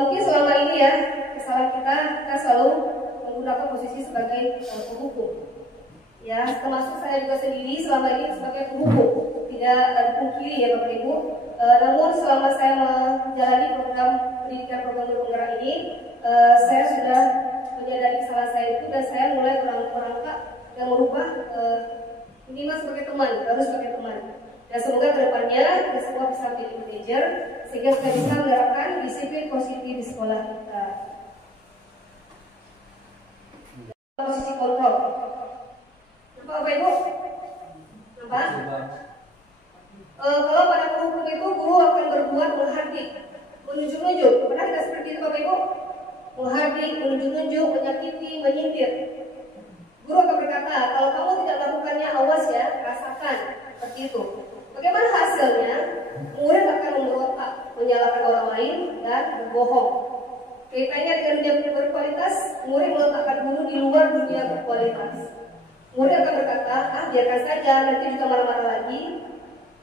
Mungkin selama ini ya, kesalahan kita selalu menggunakan posisi sebagai penghukum. Ya, termasuk saya juga sendiri selama ini sebagai penghukum. Tidak dipungkiri ya Bapak Ibu. Namun selama saya menjalani program pendidikan program guru penggerak ini, saya sudah menyadari kesalahan saya itu dan saya mulai merangkak dan merubah minimal sebagai teman, harus sebagai teman. Dan semoga kedepannya kita semua bisa menjadi manajer sehingga kita bisa menerapkan disiplin positif di sekolah kita. Posisi kontrol. Nampak Bapak Ibu? Nampak? Kalau pada penghukum itu guru akan berbuat menghardik, menunjuk-nunjuk. Pernah tidak seperti itu Bapak Ibu? Menghardik, menunjuk-nunjuk, menyakiti, menyindir. Guru akan berkata, kalau kamu tidak melakukannya, awas ya, rasakan. Seperti itu. Bagaimana hasilnya? Murid akan memberontak, menyalahkan orang lain, dan berbohong. Kaitannya dengan dunia berkualitas, murid meletakkan guru di luar dunia berkualitas. Murid akan berkata, biarkan saja, nanti juga marah-marah lagi.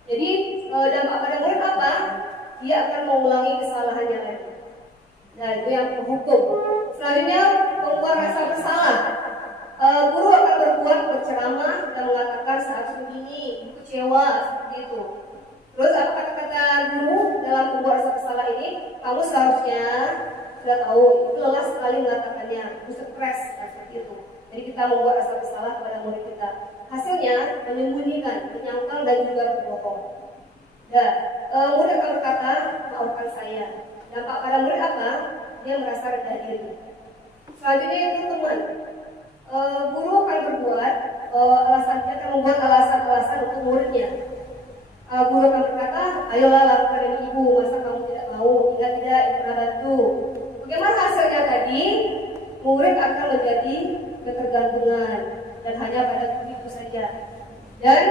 Jadi dampak pada murid apa? Dia akan mengulangi kesalahannya lagi. Nah itu yang penghukum. Selanjutnya membuat rasa bersalah. Guru akan berceramah dan mengatakan saat begini, kecewa seperti itu. Terus apa kata-kata guru dalam membuat rasa bersalah ini? Kamu seharusnya sudah tahu, itu lelah sekali mengatakannya, stres seperti itu. Jadi kita membuat rasa bersalah kepada murid kita. Hasilnya menyembunyikan, menyangkal dan juga berbohong. Dan murid akan berkata, maafkan saya. Dampak pada murid apa? Dia merasa rendah diri. Selanjutnya itu teman. Guru akan berbuat dia akan membuat alasan-alasan untuk muridnya. Guru akan berkata, ayolah lakukan ini ibu, masa kamu tidak mau? Tidak, ibu pernah bantu. Bagaimana hasilnya tadi? Murid akan menjadi ketergantungan dan hanya pada itu saja. Dan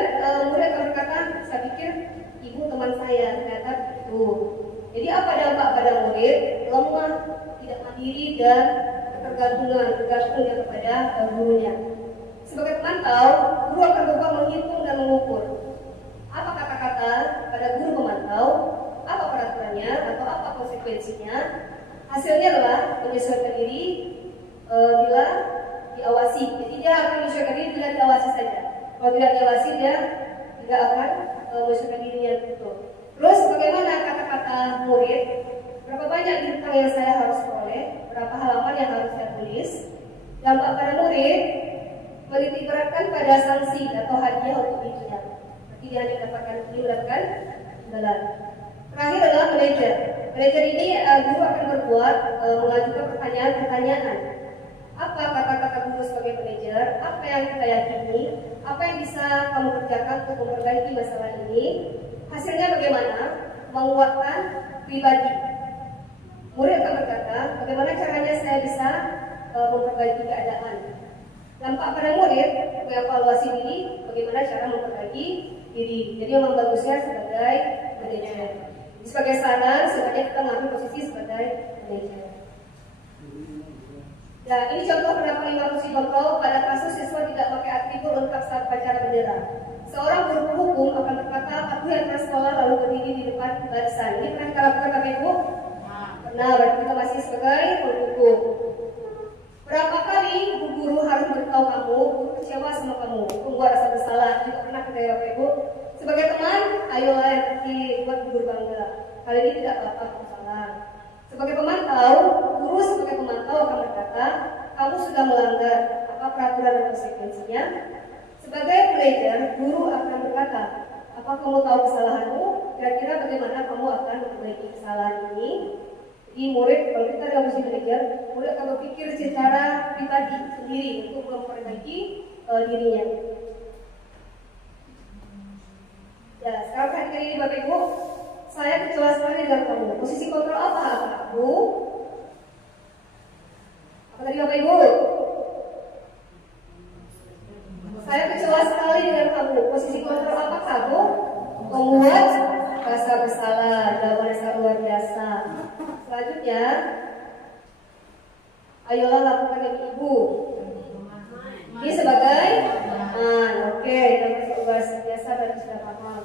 murid akan berkata, saya pikir ibu teman saya, ternyata begitu. Jadi apa dampak pada murid? Lemah, tidak mandiri dan tergantung kepada gurunya. Sebagai pemantau, guru akan berbuat menghitung dan mengukur. Apa kata-kata pada guru pemantau, apa peraturannya atau apa konsekuensinya. Hasilnya adalah menyesuaikan diri bila diawasi. Jadi dia akan menyesuaikan diri bila diawasi saja. Kalau tidak diawasi dia tidak akan menyesuaikan dirinya betul. Terus bagaimana kata-kata murid? Berapa banyak bintang yang saya harus peroleh? Berapa halaman yang harus saya tulis? Dampak pada murid menitik beratkan pada sanksi atau hadiah untuk dirinya. Berarti dia hanya mendapatkan imbalan. Terakhir adalah manajer. Manajer ini guru akan berbuat mengajukan pertanyaan-pertanyaan. Apa kata-kata guru sebagai manajer? Apa yang kita yakini? Apa yang bisa kamu kerjakan untuk memperbaiki masalah ini? Hasilnya bagaimana? Menguatkan pribadi. Murid akan berkata, bagaimana caranya saya bisa memperbaiki keadaan. Dampak pada murid, mengevaluasi diri, bagaimana cara memperbaiki diri. Jadi memang bagusnya sebagai manajer. Sebagai saran, sebenarnya kita mengambil posisi sebagai manajer. Nah, ini contoh penerapan 5 fungsi kontrol pada kasus siswa tidak pakai atribut lengkap saat upacara bendera. Seorang guru hukum akan berkata, patuhi antara sekolah lalu berdiri di depan barisan. Ini pernah kita lakukan Bapak Ibu? Nah, berarti kita masih sebagai penghukum. Berapa kali Bu Guru harus beritahu kamu, guru kecewa sama kamu, membuat rasa bersalah, juga pernah ke daerah Ibu. Sebagai teman, ayolah yang buat Bu Guru bangga. Kali ini tidak apa-apa, kamu salah. Sebagai pemantau, guru sebagai pemantau akan berkata, kamu sudah melanggar apa peraturan dan konsekuensinya. Sebagai pelajar, guru akan berkata, apa kamu tahu kesalahanmu? Kira-kira bagaimana kamu akan memperbaiki kesalahan ini? Di murid, kalau kita dalam posisi manajer, murid akan berpikir secara pribadi sendiri untuk memperbaiki dirinya. Ya, sekarang perhatikan ini Bapak Ibu, saya kecewa sekali dengan kamu. Posisi kontrol apa Bu? Apa tadi Bapak Ibu? Saya kecewa sekali dengan kamu. Posisi kontrol apa kamu? Membuat rasa bersalah, jawaban yang luar biasa. Selanjutnya, ayolah lakukan yang Ibu. Ini sebagai oke, kita masuk bahasa biasa dan sudah paham.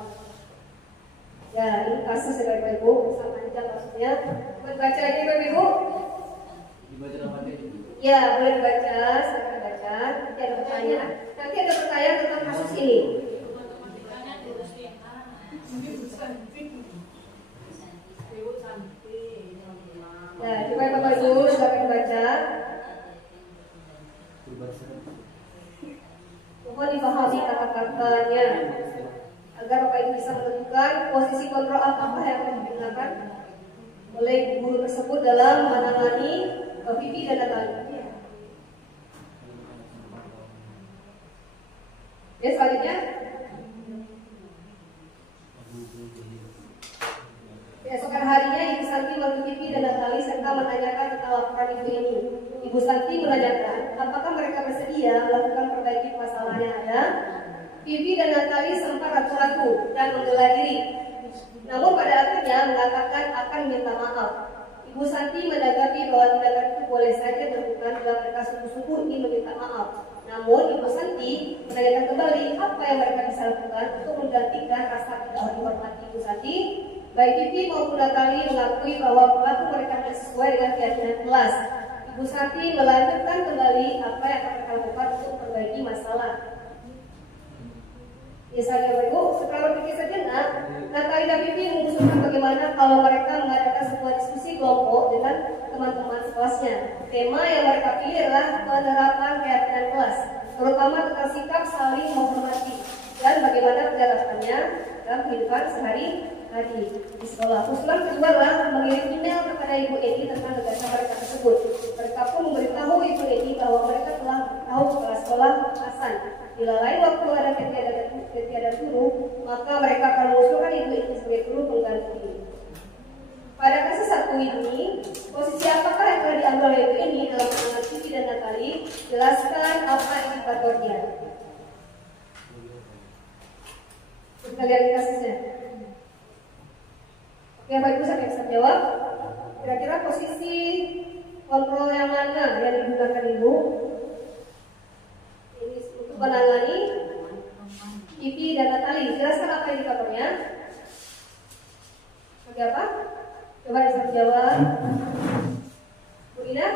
Ya, ini kasus ya Bapak Ibu, sangat panjang kasusnya. Boleh baca lagi Bapak Ibu? Dibaca namanya itu. Ya, boleh dibaca, silakan baca. Nanti ada pertanyaan. Nanti ada pertanyaan tentang kasus ini. Ya, coba Bapak Ibu silakan baca. Mohon dipahami kata-katanya agar Bapak Ibu bisa menentukan posisi kontrol apa yang akan digunakan oleh guru tersebut dalam menangani Vivi dan Natali. Ya, selanjutnya. Keesokan harinya Ibu Santi memanggil Vivi dan Natali serta menanyakan tentang laporan Ibu ini. Ibu Santi menanyakan apakah mereka bersedia melakukan perbaiki masalah yang ada. Vivi dan Natali sempat ragu-ragu dan membela diri. Namun pada akhirnya mengatakan akan minta maaf. Ibu Santi menanggapi bahwa tindakan itu boleh saja dilakukan bila mereka sungguh-sungguh ingin meminta maaf. Namun Ibu Santi menanyakan kembali apa yang mereka bisa lakukan untuk menggantikan rasa tidak dihormati Ibu Santi. Baik Vivi maupun Natali mengakui bahwa perilaku mereka tidak sesuai dengan keyakinan kelas. Ibu Santi melanjutkan kembali apa yang akan mereka lakukan untuk memperbaiki masalah. Misalnya Bapak Ibu, setelah berpikir sejenak, Natali dan Vivi mengusulkan bagaimana kalau mereka mengadakan sebuah diskusi kelompok dengan teman-teman kelasnya. Tema yang mereka pilih adalah penerapan keyakinan kelas, terutama tentang sikap saling menghormati dan bagaimana penerapannya dalam kehidupan sehari-hari di sekolah. Usulan kedua adalah mengirim email kepada Ibu Edi tentang gagasan mereka tersebut. Mereka pun memberitahu Ibu Edi bahwa mereka telah tahu kepala sekolah Hasan. Bila lain waktu ada ketiadaan guru, maka mereka akan mengusulkan Ibu Edi sebagai guru pengganti. Pada kasus satu ini, posisi apakah yang telah diambil oleh Ibu Edi dalam mengenal Vivi dan Natali? Jelaskan apa indikatornya. Kita lihat kasusnya. Oke, Bapak Ibu saya bisa jawab. Kira-kira posisi kontrol yang mana yang digunakan Ibu? Ini untuk menangani Vivi dan Natali. Jelaskan apa indikatornya? Seperti apa? Coba bisa jawab. Bu Ina?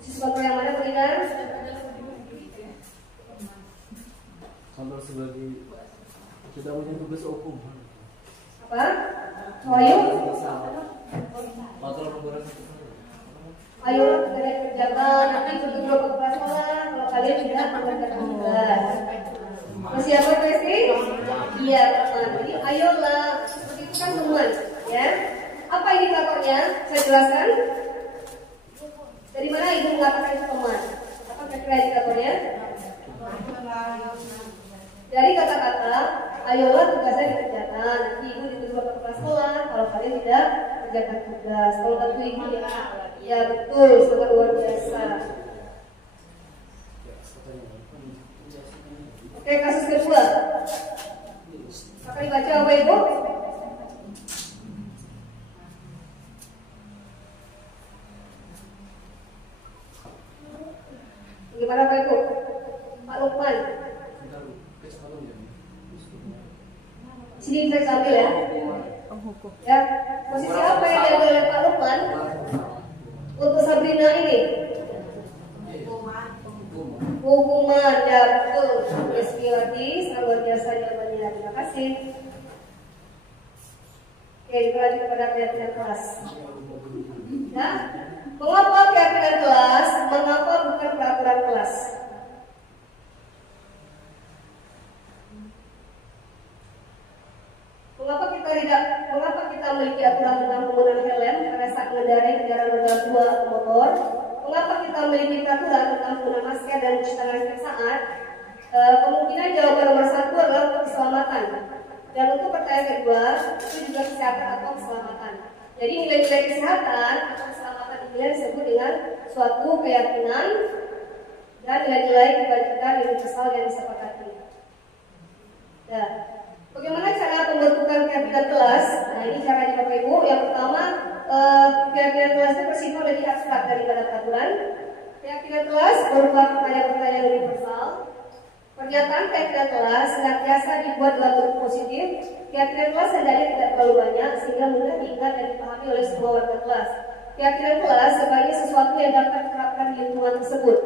Posisi kontrol yang mana Bu Ina? Kontrol sebagai sudah punya tugas hukum. Apa? Ayo. Kontrol pembuatan. Ayo kita kerjakan nanti untuk beberapa kepala sekolah kalau kalian tidak melakukan tugas. Masih apa Presti? Iya teman. Jadi ayolah seperti itu kan teman, ya. Apa indikatornya? Saya jelaskan. Dari mana Ibu mengatakan itu teman? Apa kira-kira indikatornya? Dari kata-kata, ayolah tugasnya dikerjakan. Nanti Ibu dituduh ke kepala sekolah kalau kalian tidak kerjakan tugas. Kalau tentu Ibu ya betul, sangat luar biasa. Oke, kasus kedua. Akan dibaca apa Ibu? Bagaimana Pak Ibu? Pak Lukman. Sini bisa sambil ya. hukum. Ya, posisi apa yang diambil oleh Pak Lukman untuk Sabrina ini? Hukuman, ya betul. Rizkiwati, sangat luar biasa jawabannya. Terima kasih. Oke, kita lanjut kepada keyakinan kelas. Nah, mengapa keyakinan kelas? Mengapa bukan peraturan kelas? Mengapa kita memiliki aturan tentang penggunaan helm pada saat mengendarai kendaraan roda 2 atau motor? Mengapa kita memiliki peraturan tentang penggunaan masker dan cuci tangan setiap saat? Kemungkinan jawaban nomor 1 adalah untuk keselamatan. Dan untuk pertanyaan kedua, itu juga kesehatan atau keselamatan. Jadi nilai-nilai kesehatan atau keselamatan ini disebut dengan suatu keyakinan dan nilai-nilai kebajikan universal yang disepakati. Nah, bagaimana cara pembentukan keyakinan kelas? Nah, ini caranya Bapak Ibu. Yang pertama, keyakinan kelas itu bersifat lebih abstrak daripada peraturan. Keyakinan kelas berupa pertanyaan-pertanyaan universal. Pernyataan keyakinan kelas senantiasa dibuat dalam bentuk positif. Keyakinan kelas hendaknya tidak terlalu banyak sehingga mudah diingat dan dipahami oleh semua warga kelas. Keyakinan kelas sebagai sesuatu yang dapat diterapkan di lingkungan tersebut.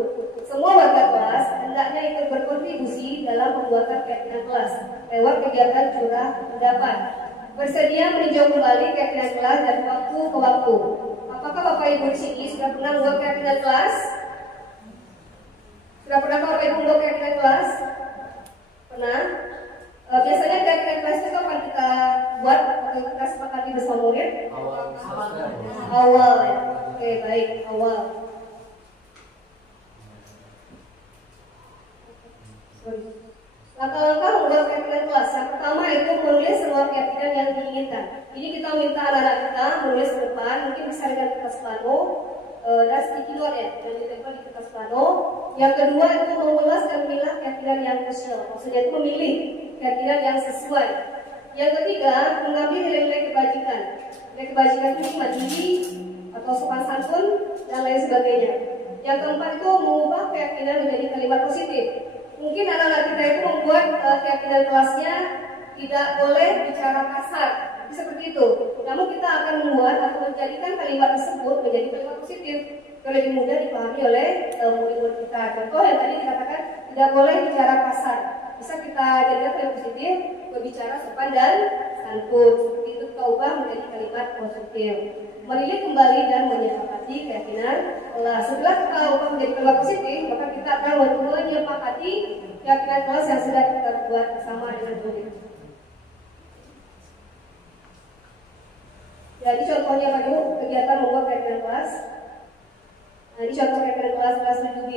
Semua warga kelas hendaknya ikut berkontribusi dalam pembuatan keyakinan kelas lewat kegiatan curah pendapat. Bersedia meninjau kembali keyakinan kelas dari waktu ke waktu. Apakah Bapak Ibu di sini sudah pernah membuat keyakinan kelas? Sudah pernah Bapak Ibu membuat keyakinan kelas? Pernah? Biasanya keyakinan kelas itu kapan kita buat atau kita sepakati bersama murid? Awal ya. Oke, baik, awal. Langkah-langkah membuat keyakinan kelas. Yang pertama itu menulis semua keyakinan yang diinginkan. Ini kita minta anak-anak kita menulis ke depan, mungkin bisa dengan kertas plano dan sticky note ya, dan ditempel di kertas plano. Yang kedua itu mengulas dan memilah keyakinan yang krusial. Maksudnya itu memilih keyakinan yang sesuai. Yang ketiga, mengambil nilai-nilai kebajikan. Nilai kebajikan itu mandiri atau sopan santun dan lain sebagainya. Yang keempat itu mengubah keyakinan menjadi kalimat positif. Mungkin anak-anak kita itu membuat keyakinan kelasnya tidak boleh bicara kasar, seperti itu. Namun kita akan membuat atau menjadikan kalimat tersebut menjadi kalimat positif, yang lebih mudah dipahami oleh murid-murid kita. Contoh yang tadi dikatakan tidak boleh bicara kasar, bisa kita jadikan kalimat positif, berbicara sopan dan santun. Seperti itu kita ubah menjadi kalimat positif. Melihat kembali dan menyepakati keyakinan kelas. Setelah kita ubah menjadi kalimat positif, maka kita akan menyepakati keyakinan kelas yang sudah kita buat bersama dengan murid. Jadi contohnya Pak Ibu, kegiatan membuat keyakinan kelas. Nah, ini contoh keyakinan kelas 7B.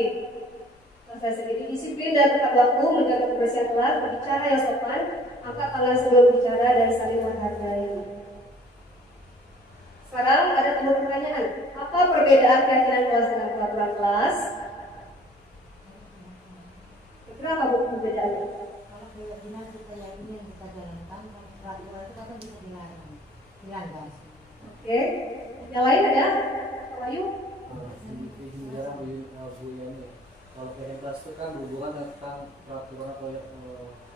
Saya sendiri disiplin dan tepat waktu, menjaga kebersihan kelas, berbicara yang sopan, angkat tangan sebelum bicara dan saling menghargai. Sekarang ada timbul pertanyaan, apa perbedaan keyakinan kelas dengan peraturan kelas? Kenapa Bu perbedaannya? Kalau keyakinan kita yakini yang kita jalankan, peraturan itu kan bisa dilarang, dilanggar. Oke, yang lain ada? Pak Wahyu? Kalau keyakinan kelas itu kan berhubungan tentang peraturan atau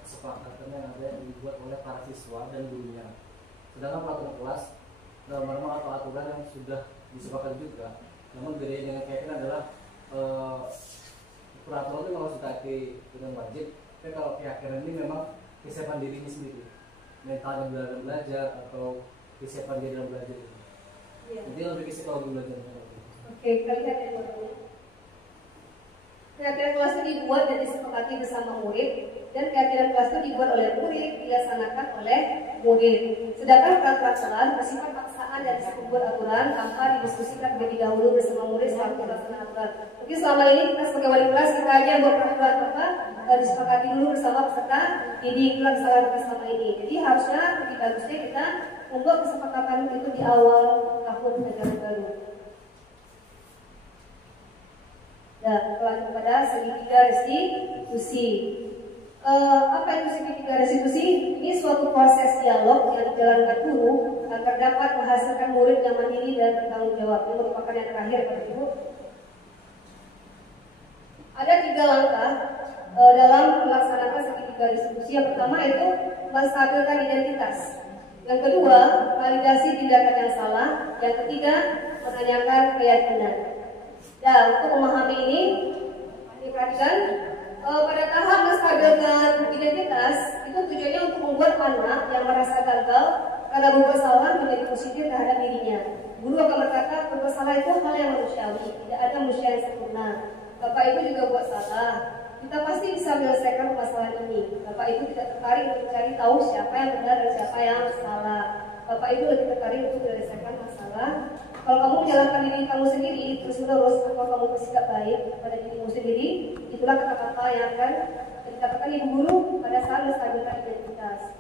kesepakatan yang ada yang dibuat oleh para siswa dan gurunya. Sedangkan peraturan kelas norma atau aturan yang sudah disepakati juga. Namun bedanya dengan keyakinan adalah peraturan itu memang ditaati dengan wajib, tapi kalau keyakinan ini memang kesiapan dirinya sendiri, mentalnya dalam belajar atau kesiapan dia dalam belajar. Jadi lebih ke psikologi belajar. Oke, kita lihat yang pertama. Keyakinan kelas itu dibuat dan disepakati bersama murid, dan keyakinan kelas itu dibuat oleh murid, dilaksanakan oleh murid. Sedangkan peraturan kelas bersifat paksaan dan disebut aturan tanpa didiskusikan terlebih dahulu bersama murid setelah melaksanakan aturan. Mungkin selama ini kita sebagai wali kelas kita hanya buat peraturan apa disepakati dulu bersama peserta didik kesalahan kita selama ini. Jadi harusnya lebih bagusnya kita membuat kesepakatan itu di awal tahun ajaran baru. Nah, kembali kepada segitiga restitusi. Apa itu segitiga restitusi? Ini suatu proses dialog yang dijalankan guru agar dapat menghasilkan murid yang mandiri dan bertanggung jawab. Ini merupakan yang terakhir, Bapak Ibu. Ada 3 langkah dalam melaksanakan segitiga restitusi. Yang pertama itu menstabilkan identitas. Yang kedua, validasi tindakan yang salah. Yang ketiga, menanyakan keyakinan. Dan untuk memahami ini, diperhatikan pada tahap menstabilkan identitas itu tujuannya untuk membuat anak yang merasa gagal karena berbuat salah menjadi positif terhadap dirinya. Guru akan berkata berbuat salah itu hal yang manusiawi, tidak ada manusia yang sempurna. Bapak Ibu juga buat salah. Kita pasti bisa menyelesaikan masalah ini. Bapak Ibu tidak tertarik untuk mencari tahu siapa yang benar dan siapa yang salah. Bapak Ibu lebih tertarik untuk menyelesaikan masalah. Kalau kamu menyalahkan diri kamu sendiri terus-menerus, atau kamu bersikap baik kepada dirimu sendiri, itulah kata-kata yang akan dikatakan ibu guru pada saat menstabilkan identitas.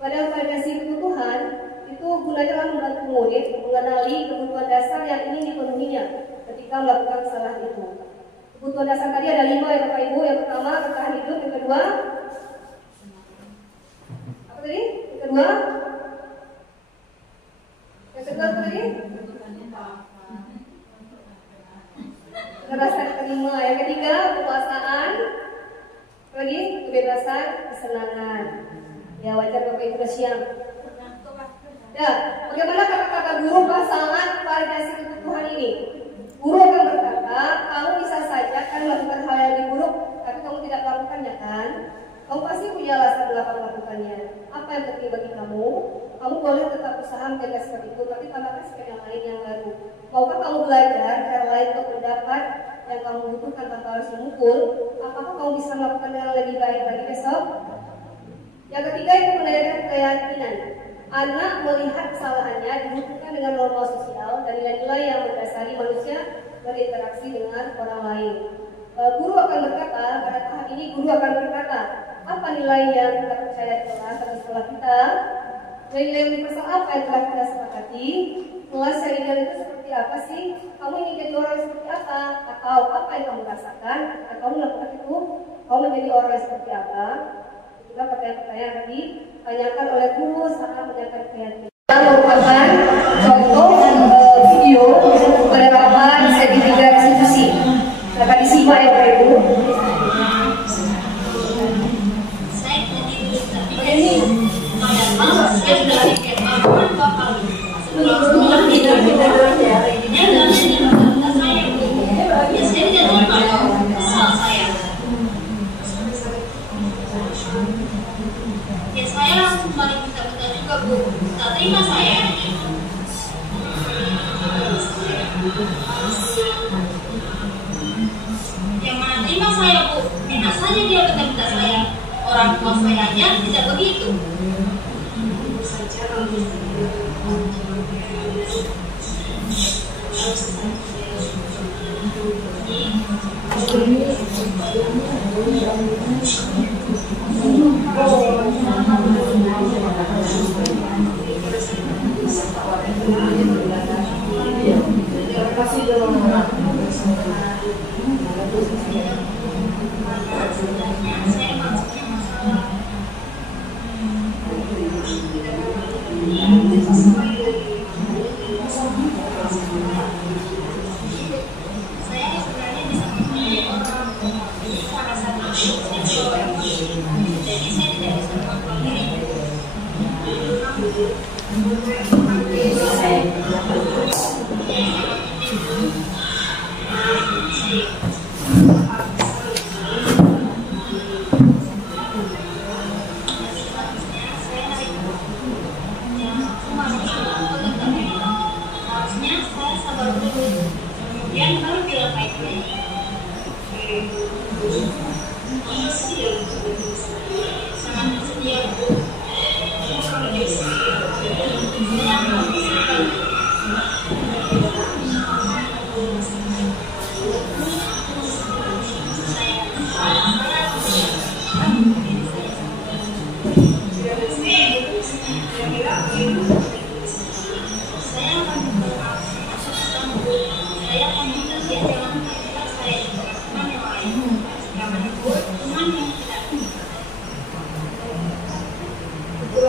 Pada validasi kebutuhan, itu gunanya membantu murid mengenali kebutuhan dasar yang ingin dipenuhinya ketika melakukan kesalahan itu. Kebutuhan dasar tadi ada 5 ya Bapak Ibu. Yang pertama bertahan hidup, yang kedua apa tadi? Yang kedua apa tadi? Kebebasan kelima. Yang ketiga kekuasaan. Lagi kebebasan, kesenangan. Ya wajar Bapak Ibu siang. Ya, bagaimana kata-kata guru pasangan validasi kebutuhan ini? Guru akan berkata, kamu bisa saja kan melakukan hal yang lebih buruk, tapi kamu tidak melakukannya kan? Kamu pasti punya alasan mengapa melakukannya. Apa yang penting bagi kamu? Kamu boleh tetap usaha menjaga seperti itu, tapi tambahkan skill yang lain yang baru. Maukah kamu belajar cara lain untuk mendapat yang kamu butuhkan tanpa harus memukul? Apakah kamu bisa melakukan yang lebih baik lagi besok? Yang ketiga itu menanyakan keyakinan. Anak melihat kesalahannya dihubungkan dengan norma sosial dan nilai-nilai yang mendasari manusia berinteraksi dengan orang lain. Guru akan berkata, pada tahap ini guru akan berkata, apa nilai yang kita percaya di kelas atau sekolah kita? Nilai-nilai universal apa yang telah kita sepakati? Kelas yang ideal itu seperti apa sih? Kamu ingin jadi orang yang seperti apa? Atau apa yang kamu rasakan? Atau kamu melakukan itu? Kamu menjadi orang yang seperti apa? Itulah pertanyaan-pertanyaan tadi ditanyakan oleh guru saat menanyakan keyakinan. Merupakan contoh video penerapan segitiga restitusi. Akan disimak ya Bapak Ibu. Saya langsung balik minta-minta juga Bu, tak terima saya. Yang mana terima saya Bu, enak saja dia minta-minta saya. Orang tua saya aja tidak begitu.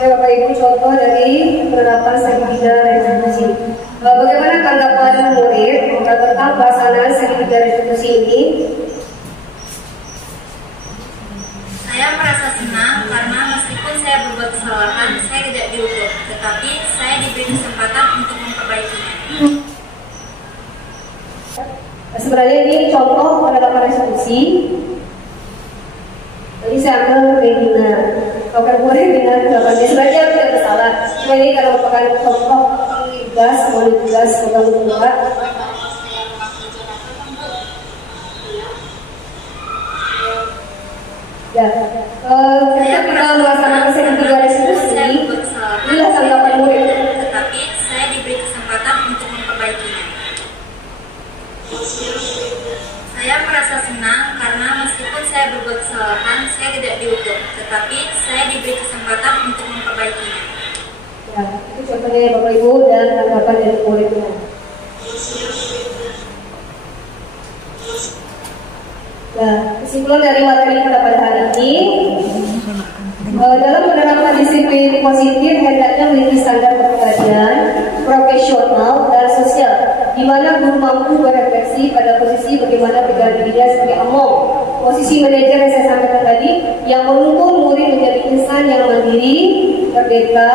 Bapak Ibu contoh dari penerapan segitiga restitusi. Bagaimana tanggapan murid tentang pelaksanaan segitiga restitusi ini? Saya merasa senang karena meskipun saya berbuat kesalahan, saya tidak dihukum Sebenarnya ini contoh penerapan restitusi. Jadi saya ambil Regina. Kalau murid dengan 8 sebenarnya tidak bersalah. Cuma ini kalau merupakan contoh tugas, modul tugas kedua. Ya, ketika kita melaksanakan sesi kedua restitusi, inilah tanggapan murid. Tetapi saya diberi kesempatan untuk memperbaikinya. Saya merasa senang karena meskipun saya berbuat kesalahan, saya tidak dihukum, tetapi saya diberi kesempatan untuk memperbaikinya. Ya, itu contohnya Bapak Ibu dan tanggapan dari muridnya. Nah, kesimpulan dari materi kita pada hari ini, dalam penerapan disiplin positif hendaknya memiliki standar kepribadian, profesional dan sosial, di mana guru mampu berefleksi pada posisi bagaimana pegang dirinya sebagai among, posisi manajer yang saya sampaikan tadi, yang menuntun murid menjadi insan yang mandiri, merdeka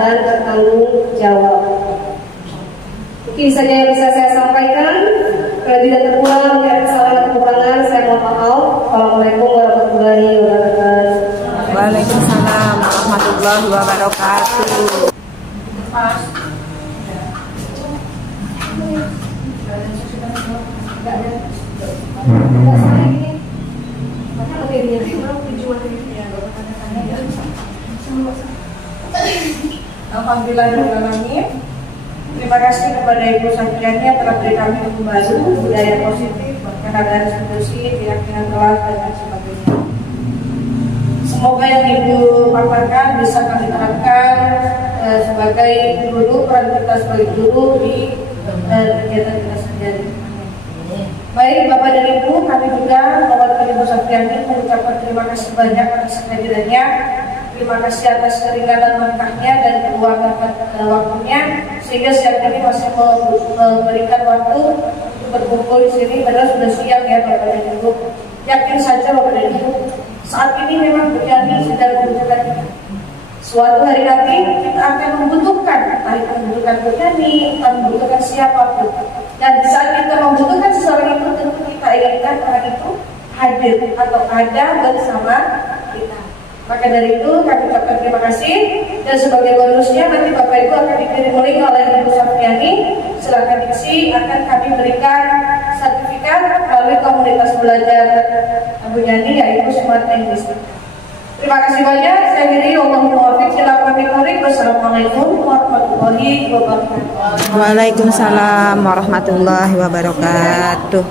dan bertanggung jawab. Mungkin saja yang bisa saya sampaikan. Kalau tidak terpulang, ada kesalahan atau kekurangan, saya mohon maaf. Assalamualaikum warahmatullahi wabarakatuh. Waalaikumsalam warahmatullahi wabarakatuh. Alhamdulillahirrahmanirrahim. Terima kasih kepada Ibu Safiani yang telah beri kami ilmu baru, budaya positif, bahkan ada restitusi, keyakinan kelas dan lain sebagainya. Semoga yang Ibu paparkan bisa kami terapkan sebagai guru, peran kita sebagai guru di kegiatan kita sehari-hari. Baik Bapak dan Ibu, kami juga mewakili Ibu Safiani mengucapkan terima kasih banyak atas kehadirannya. Terima kasih atas keringanan langkahnya dan keluarkan waktunya, sehingga siang ini masih memberikan waktu untuk berkumpul di sini. Padahal sudah siang ya Bapak dan Ibu. Yakin saja Bapak dan Ibu, saat ini memang berjani sedang membutuhkan kita. Suatu hari nanti kita akan membutuhkan, entah itu membutuhkan berjani, entah membutuhkan siapapun. Dan di saat kita membutuhkan seseorang itu, tentu kita inginkan orang itu hadir atau ada bersama kita. Maka dari itu kami ucapkan terima kasih, dan sebagai bonusnya nanti Bapak Ibu akan dikirim link oleh Ibu Safiani. Silakan isi, akan kami berikan sertifikat melalui komunitas belajar Abu Yani yaitu Smart English. Terima kasih banyak. Saya diri Allahumma muwaffiq. Wassalamualaikum warahmatullahi wabarakatuh. Waalaikumsalam warahmatullahi wabarakatuh.